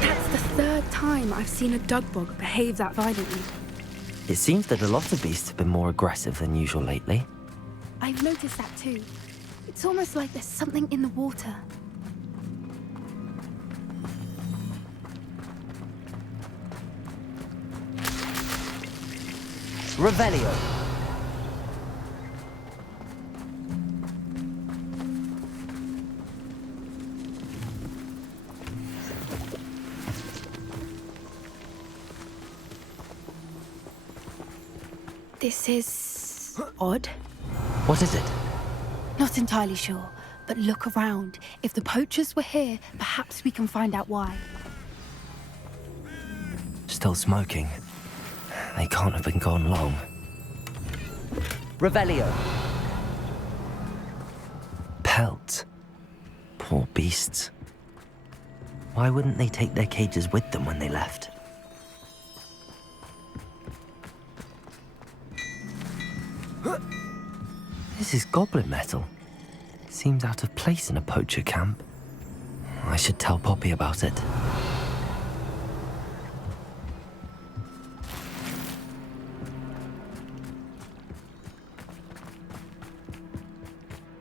That's the third time I've seen a dugbog behave that violently. It seems that a lot of beasts have been more aggressive than usual lately. I've noticed that too. It's almost like there's something in the water. Revelio. This is odd. What is it? Not entirely sure, but look around. If the poachers were here, perhaps we can find out why. Still smoking. They can't have been gone long. Revelio. Pelts. Poor beasts. Why wouldn't they take their cages with them when they left? This is goblin metal. Seems out of place in a poacher camp. I should tell Poppy about it.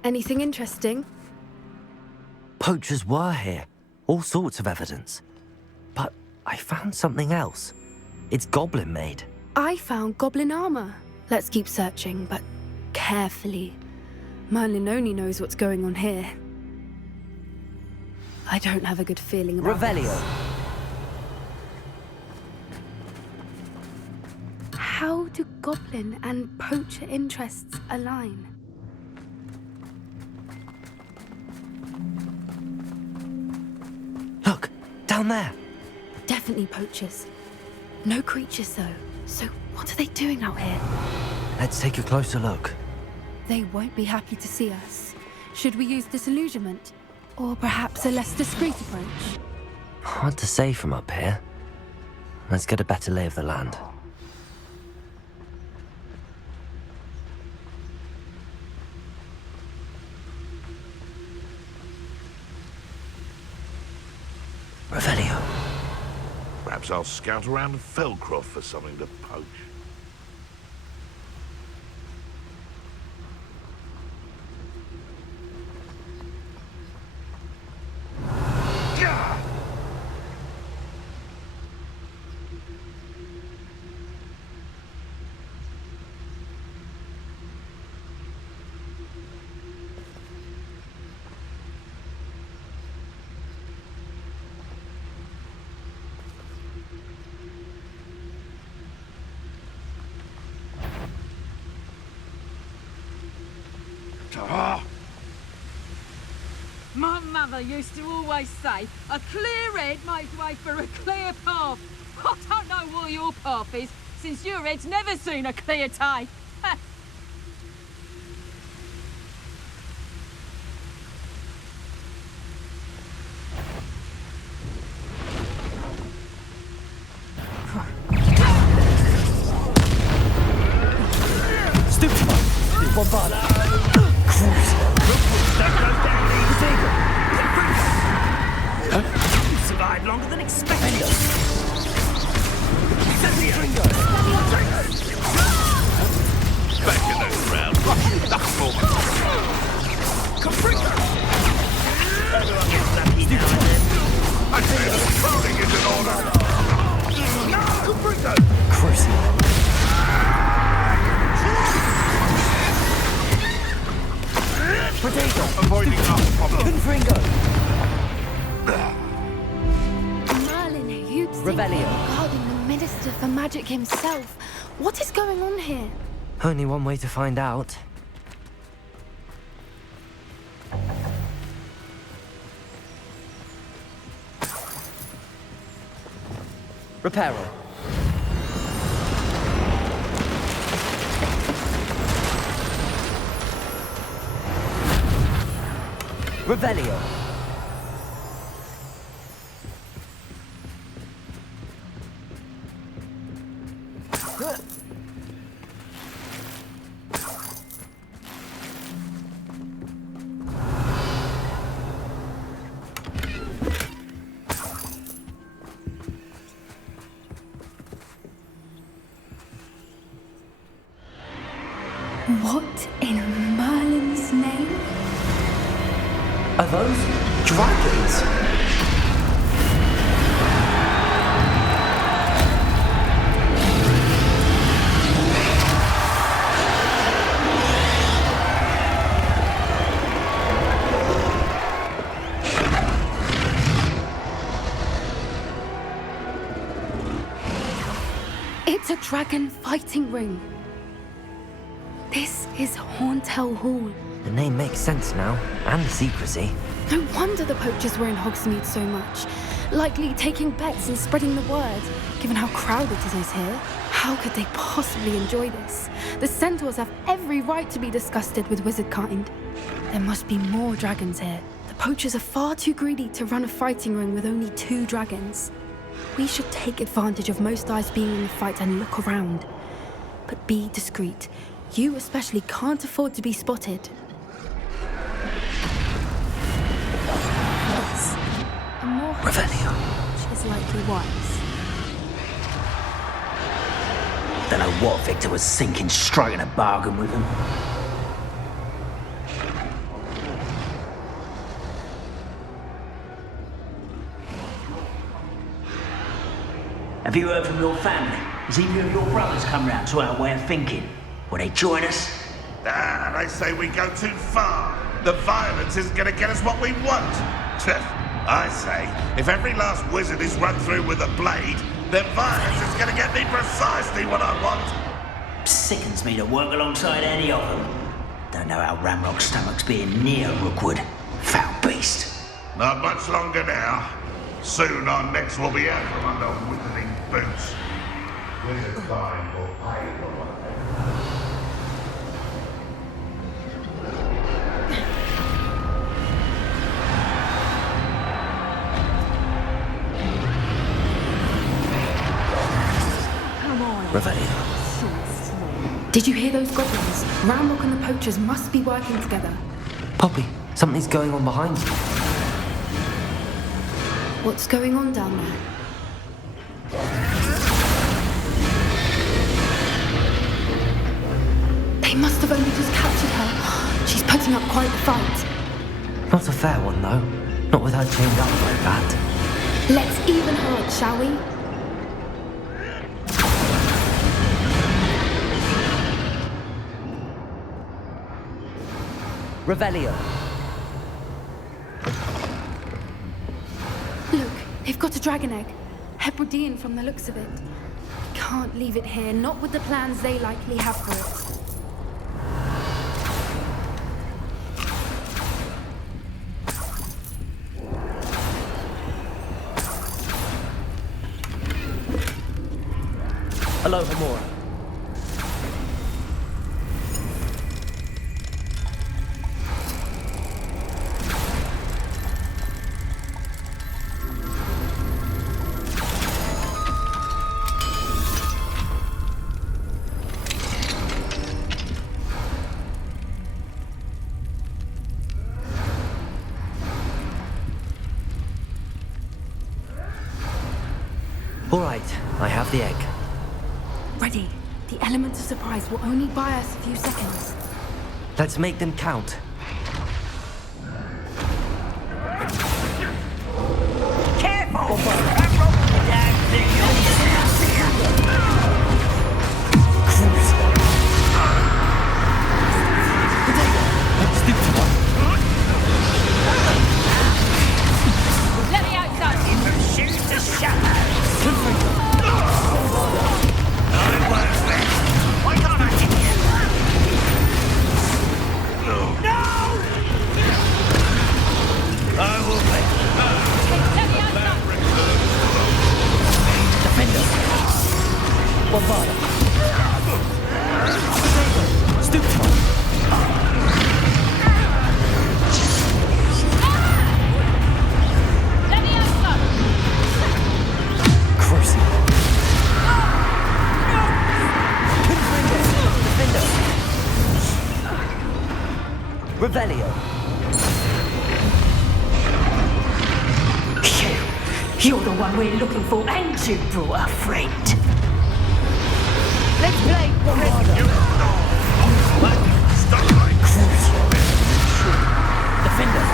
Anything interesting? Poachers were here. All sorts of evidence. But I found something else. It's goblin made. I found goblin armor. Let's keep searching, but carefully. Merlin only knows what's going on here. I don't have a good feeling about Revelio. this. How do goblin and poacher interests align? Look, down there. Definitely poachers. No creatures, though. So what are they doing out here? Let's take a closer look. They won't be happy to see us. Should we use disillusionment? Or perhaps a less discreet approach? Hard to say from up here. Let's get a better lay of the land. Revelio. Perhaps I'll scout around Felcroft for something to poach. My mother used to always say, a clear head makes way for a clear path. I don't know what your path is, since your head's never seen a clear day. Stupid bombard. Survived longer than expected. Back in that crowd. Everyone gets lucky now and then. I say the crowding is in order. No! Crucial. Potato. Avoiding our problem. Confringo. Merlin, you'd think Revelio. guarding the Minister for Magic himself. What is going on here? Only one way to find out. Reparo. Revelio. What in Merlin's name? Are those dragons? It's a dragon fighting ring. This is Hauntel Hall. The name makes sense now, and the secrecy. No wonder the poachers were in Hogsmeade so much. Likely taking bets and spreading the word, given how crowded it is here. How could they possibly enjoy this? The centaurs have every right to be disgusted with wizard kind. There must be more dragons here. The poachers are far too greedy to run a fighting ring with only 2 dragons. We should take advantage of most eyes being in the fight and look around. But be discreet. You especially can't afford to be spotted. Yes. A more Revelio. is likely wise. Don't know what Victor was thinking, striking a bargain with him. Have you heard from your family? Has either of your brothers come round to our way of thinking? Will they join us? They say we go too far. The violence isn't going to get us what we want. I say, if every last wizard is run through with a blade, then violence is going to get me precisely what I want. Sickens me to work alongside any of them. Don't know how Ramrock's stomach's being near Rookwood. Foul beast. Not much longer now. Soon our necks will be out from under withering boots. Wizard time will pay for what Revelio. Did you hear those goblins? Ramrock and the poachers must be working together. Poppy, something's going on behind you. What's going on down there? They must have only just captured her. She's putting up quite the fight. Not a fair one, though. Not with her chained up like that. Let's even her up, shall we? Revelio. Look, they've got a dragon egg. Hebridean from the looks of it. Can't leave it here, not with the plans they likely have for it. Hello, Hamora. All right, I have the egg. Ready. The element of surprise will only buy us a few seconds. Let's make them count. Careful! Let me out, son! Shoot the shadow! Why can't I hit you? No! I will wait. Let me out, son! Defender! Bombarda. Stupid one. Let me out, son! Crucial. Revelio. You're the one we're looking for, and you brought a friend. Let's play Bombarda. Defender,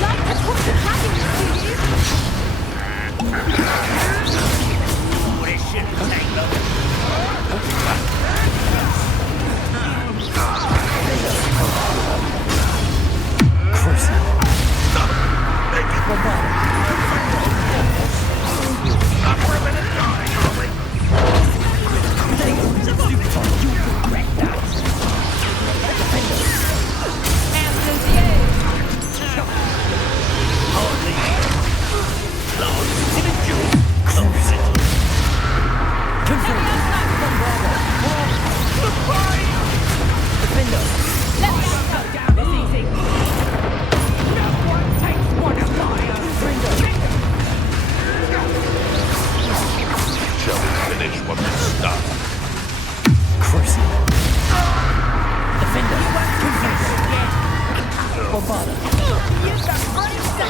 Like to talk to dragons, do you? this shouldn't take long. Bombarda. Use the brains to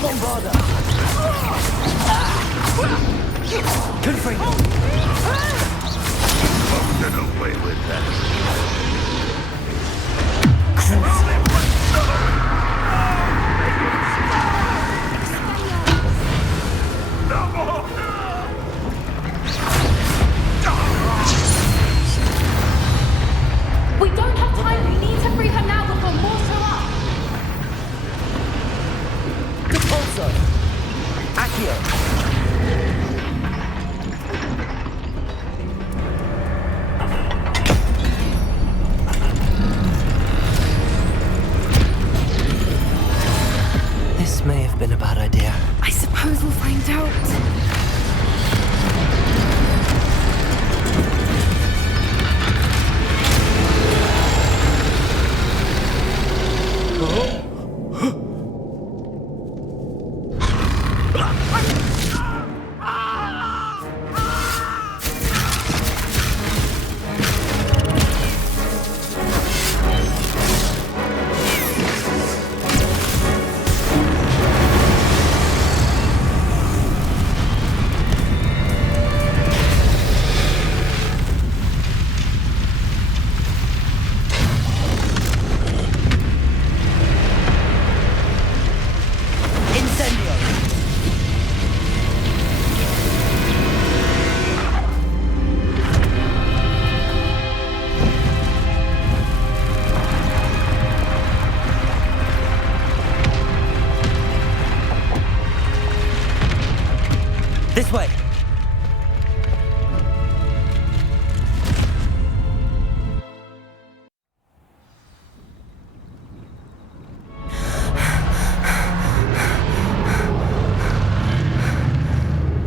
Bombarda. Confringo. I'll get away with that. We don't have time. We need to free her now before more show up. Repulsor. Accio. This may have been a bad idea. I suppose we'll find out. This way.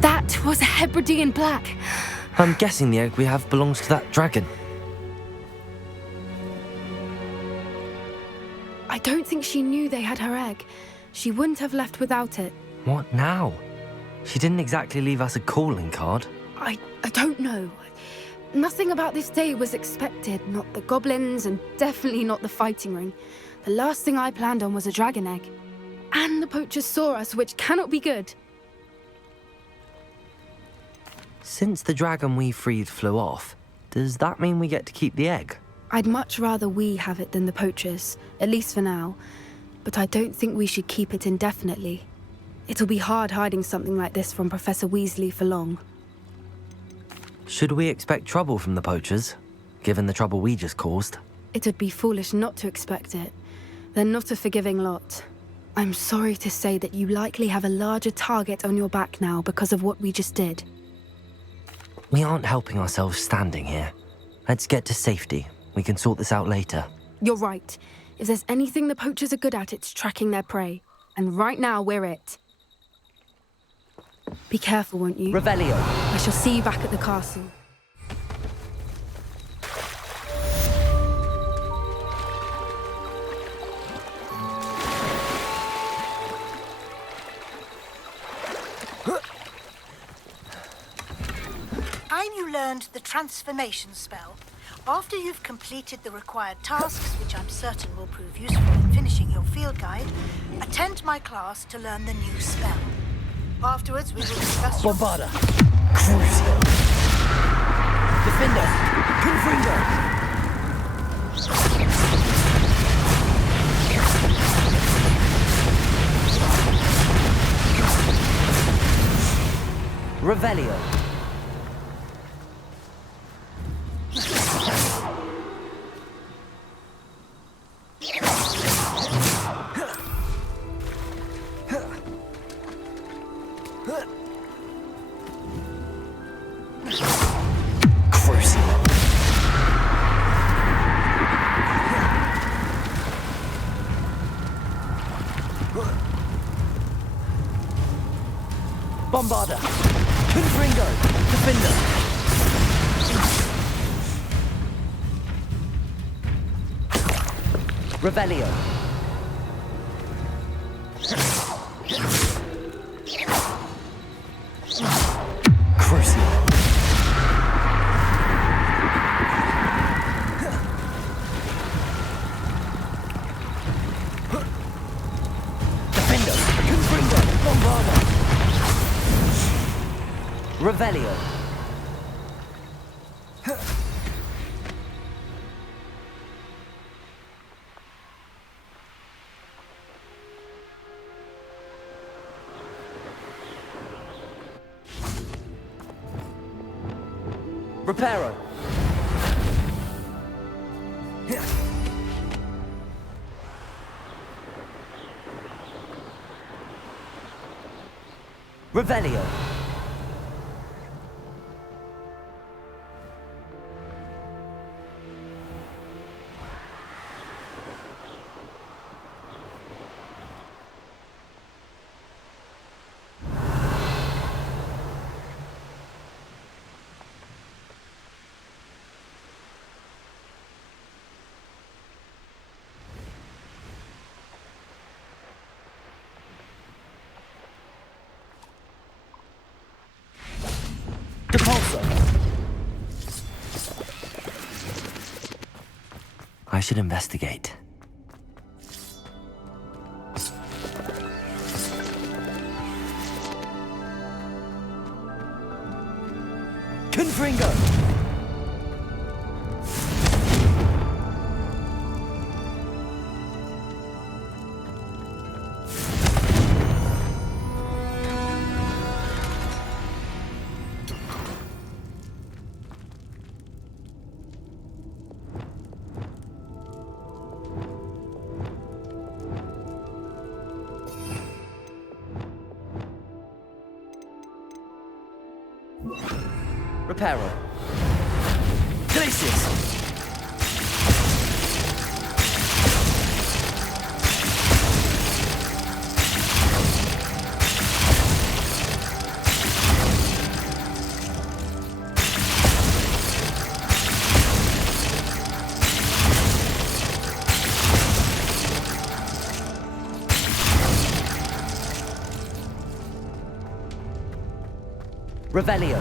That was a Hebridean black. I'm guessing the egg we have belongs to that dragon. I don't think she knew they had her egg. She wouldn't have left without it. What now? She didn't exactly leave us a calling card. I don't know. Nothing about this day was expected. Not the goblins, and definitely not the fighting ring. The last thing I planned on was a dragon egg. And the poachers saw us, which cannot be good. Since the dragon we freed flew off, does that mean we get to keep the egg? I'd much rather we have it than the poachers, at least for now. But I don't think we should keep it indefinitely. It'll be hard hiding something like this from Professor Weasley for long. Should we expect trouble from the poachers, given the trouble we just caused? It would be foolish not to expect it. They're not a forgiving lot. I'm sorry to say that you likely have a larger target on your back now because of what we just did. We aren't helping ourselves standing here. Let's get to safety. We can sort this out later. You're right. If there's anything the poachers are good at, it's tracking their prey. And right now, we're it. Be careful, won't you? Revelio. I shall see you back at the castle. You learned the transformation spell. After you've completed the required tasks, which I'm certain will prove useful in finishing your field guide, attend my class to learn the new spell. Afterwards, we will discuss Bombarda. Crucio. Defender. Confringo. Revelio. Bombarda. Confringo. Defender. Revelio. Armada. Revelio. Reparo. Revelio. I should investigate. Confringo! Reparo. Glacius! Revelio.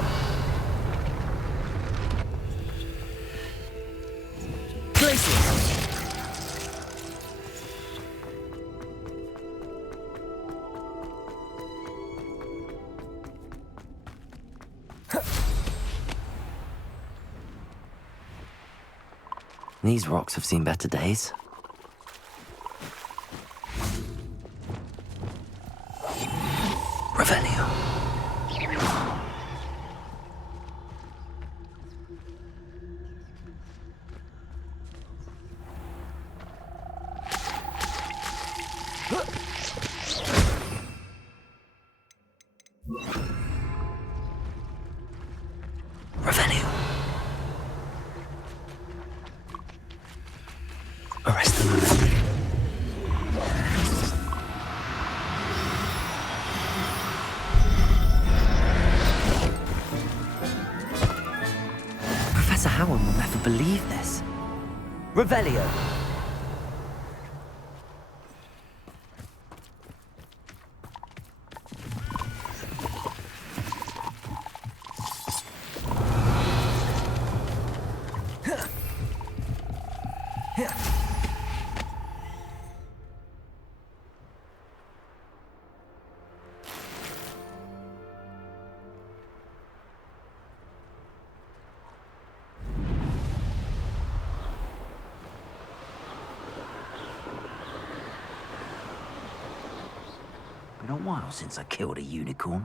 These rocks have seen better days. Revelio. Revelio. Been a while since I killed a unicorn.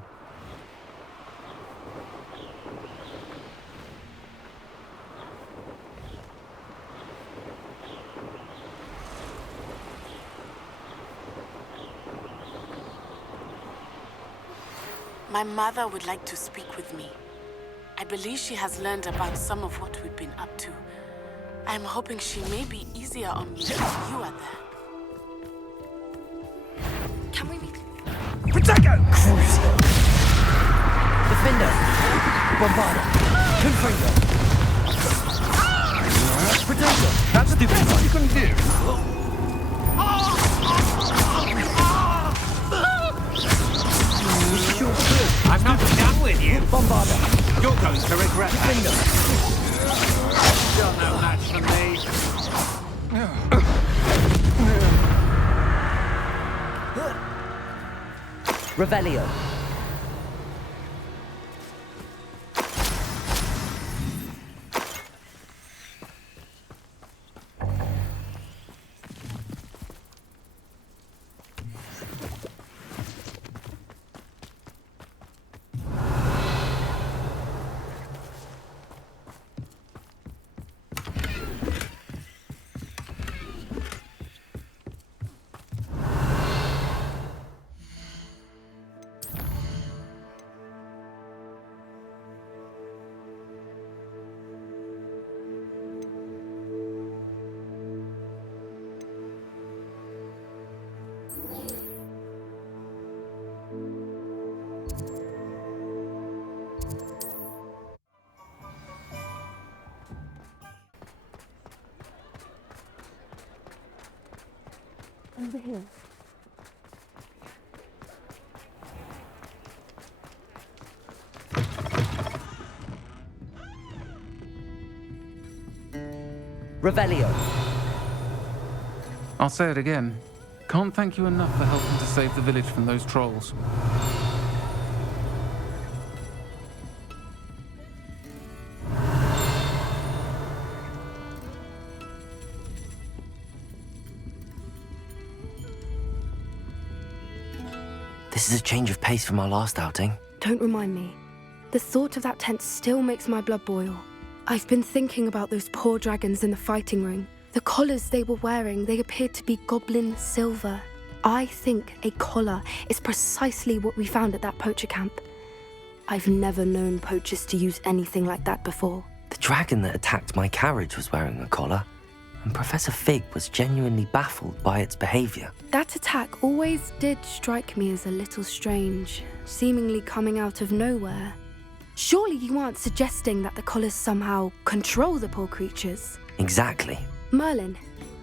My mother would like to speak with me. I believe she has learned about some of what we've been up to. I'm hoping she may be easier on me if you are there. Can we meet? Protego! Defender! Bombarda! Confringo! Protego! That's the best you can do. I'm not done with you! Bombarda! You're going to regret Defender! You're no match for me. Revelio. Over here. Revelio. I'll say it again. Can't thank you enough for helping to save the village from those trolls. This is a change of pace from our last outing. Don't remind me. The thought of that tent still makes my blood boil. I've been thinking about those poor dragons in the fighting ring. The collars they were wearing, they appeared to be goblin silver. I think a collar is precisely what we found at that poacher camp. I've never known poachers to use anything like that before. The dragon that attacked my carriage was wearing a collar, and Professor Fig was genuinely baffled by its behavior. That attack always did strike me as a little strange, seemingly coming out of nowhere. Surely you aren't suggesting that the collars somehow control the poor creatures? Exactly. Merlin,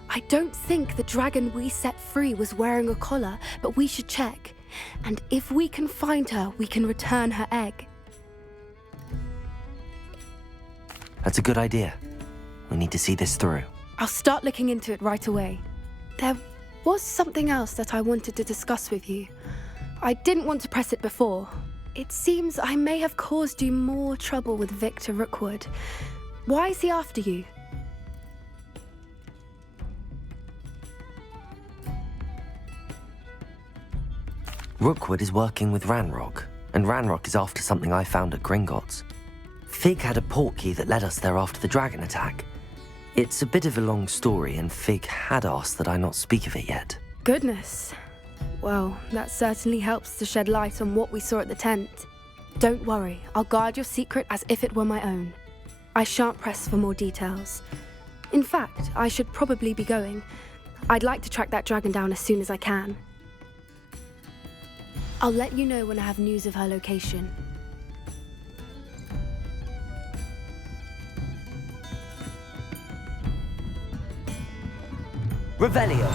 I don't think the dragon we set free was wearing a collar, but we should check. And if we can find her, we can return her egg. That's a good idea. We need to see this through. I'll start looking into it right away. There was something else that I wanted to discuss with you. I didn't want to press it before. It seems I may have caused you more trouble with Victor Rookwood. Why is he after you? Rookwood is working with Ranrock, and Ranrock is after something I found at Gringotts. Fig had a portkey that led us there after the dragon attack. It's a bit of a long story, and Fig had asked that I not speak of it yet. Goodness. Well, that certainly helps to shed light on what we saw at the tent. Don't worry, I'll guard your secret as if it were my own. I shan't press for more details. In fact, I should probably be going. I'd like to track that dragon down as soon as I can. I'll let you know when I have news of her location. Revelio.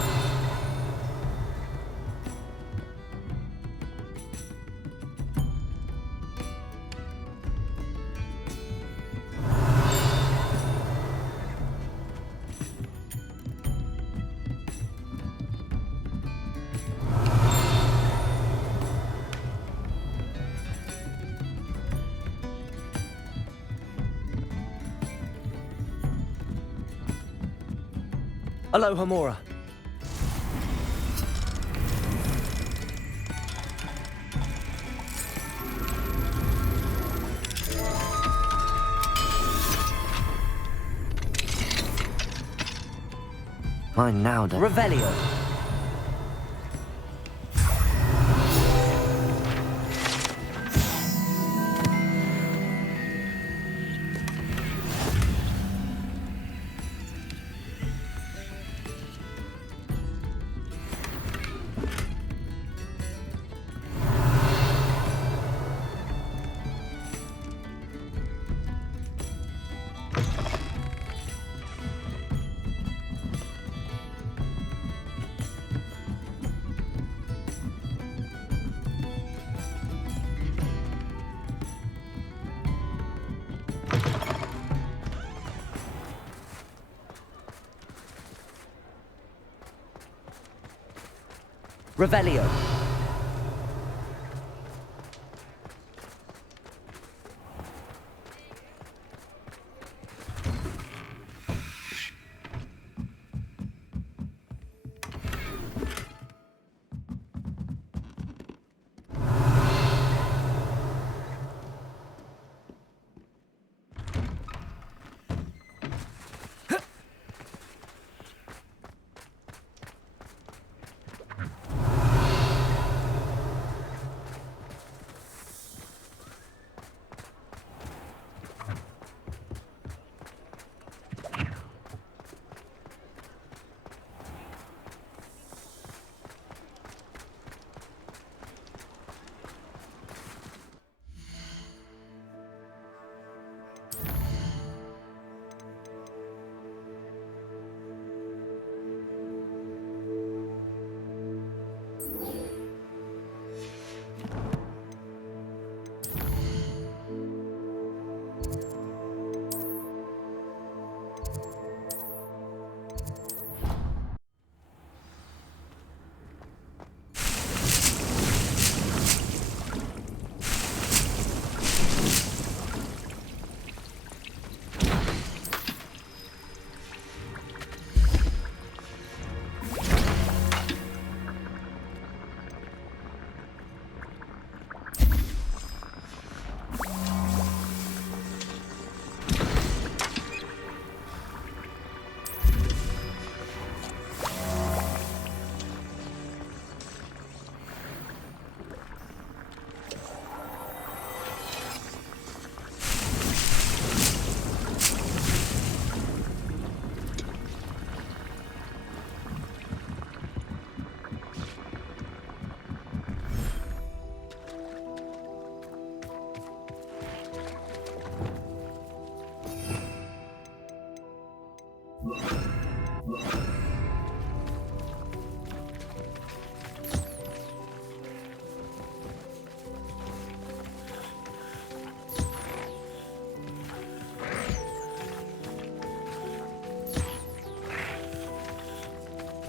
Aloha, Mora. Mine now, then. Revelio. Revelio.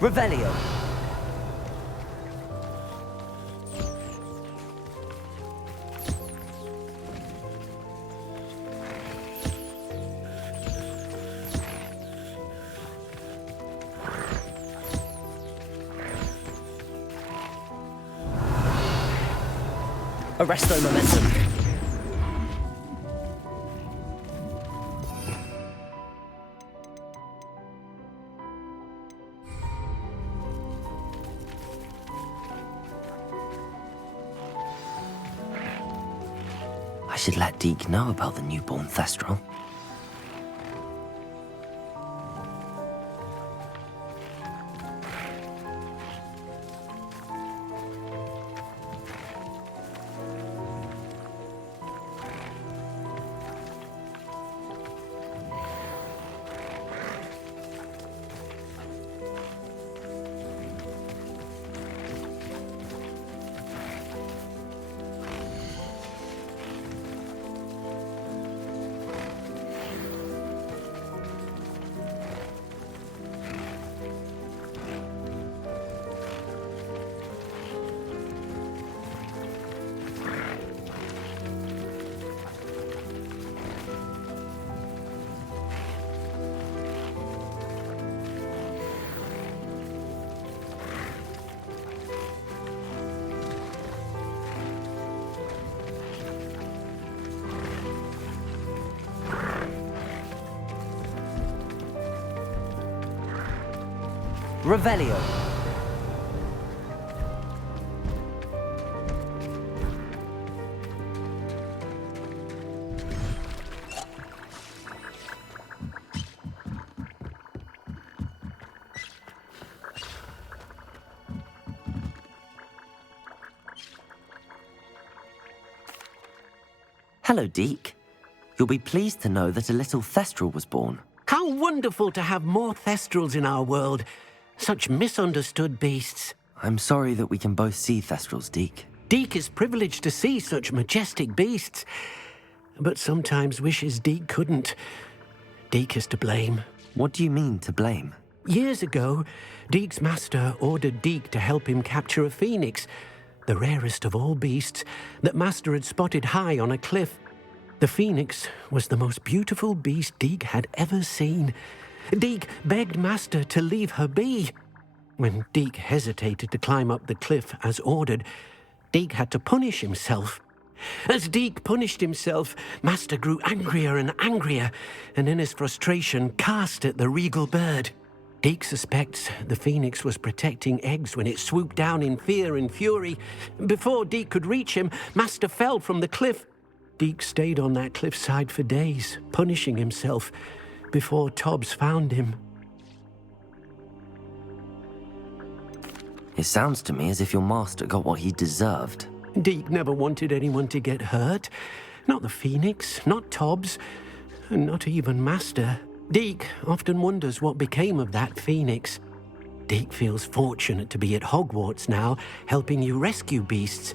Revelio. Arresto momentum. I should let Deke know about the newborn Thestral. Revelio. Hello, Deke. You'll be pleased to know that a little Thestral was born. How wonderful to have more Thestrals in our world. Such misunderstood beasts. I'm sorry that we can both see Thestrals, Deke. Deke is privileged to see such majestic beasts, but sometimes wishes Deke couldn't. Deke is to blame. What do you mean, to blame? Years ago, Deke's master ordered Deke to help him capture a phoenix, the rarest of all beasts, that master had spotted high on a cliff. The phoenix was the most beautiful beast Deke had ever seen. Deke begged master to leave her be. When Deke hesitated to climb up the cliff as ordered, Deke had to punish himself. As Deke punished himself, master grew angrier and angrier, and in his frustration cast at the regal bird. Deke suspects the phoenix was protecting eggs when it swooped down in fear and fury. Before Deke could reach him, master fell from the cliff. Deke stayed on that cliffside for days, punishing himself, before Tobbs found him. It sounds to me as if your master got what he deserved. Deke never wanted anyone to get hurt. Not the phoenix, not Tobbs, and not even master. Deke often wonders what became of that phoenix. Deke feels fortunate to be at Hogwarts now, helping you rescue beasts.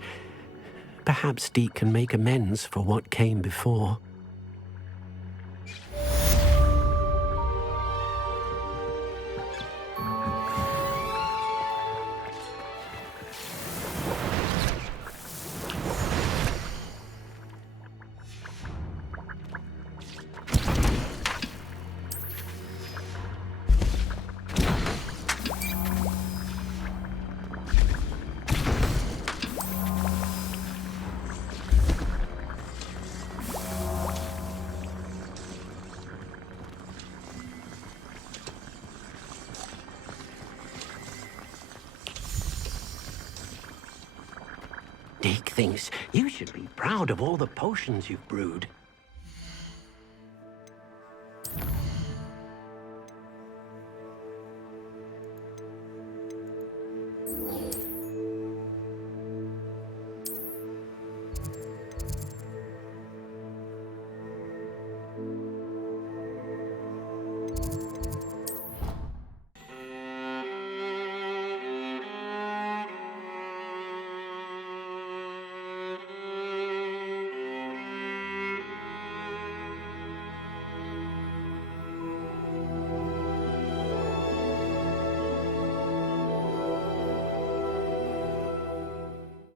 Perhaps Deke can make amends for what came before. Deke thinks you should be proud of all the potions you've brewed.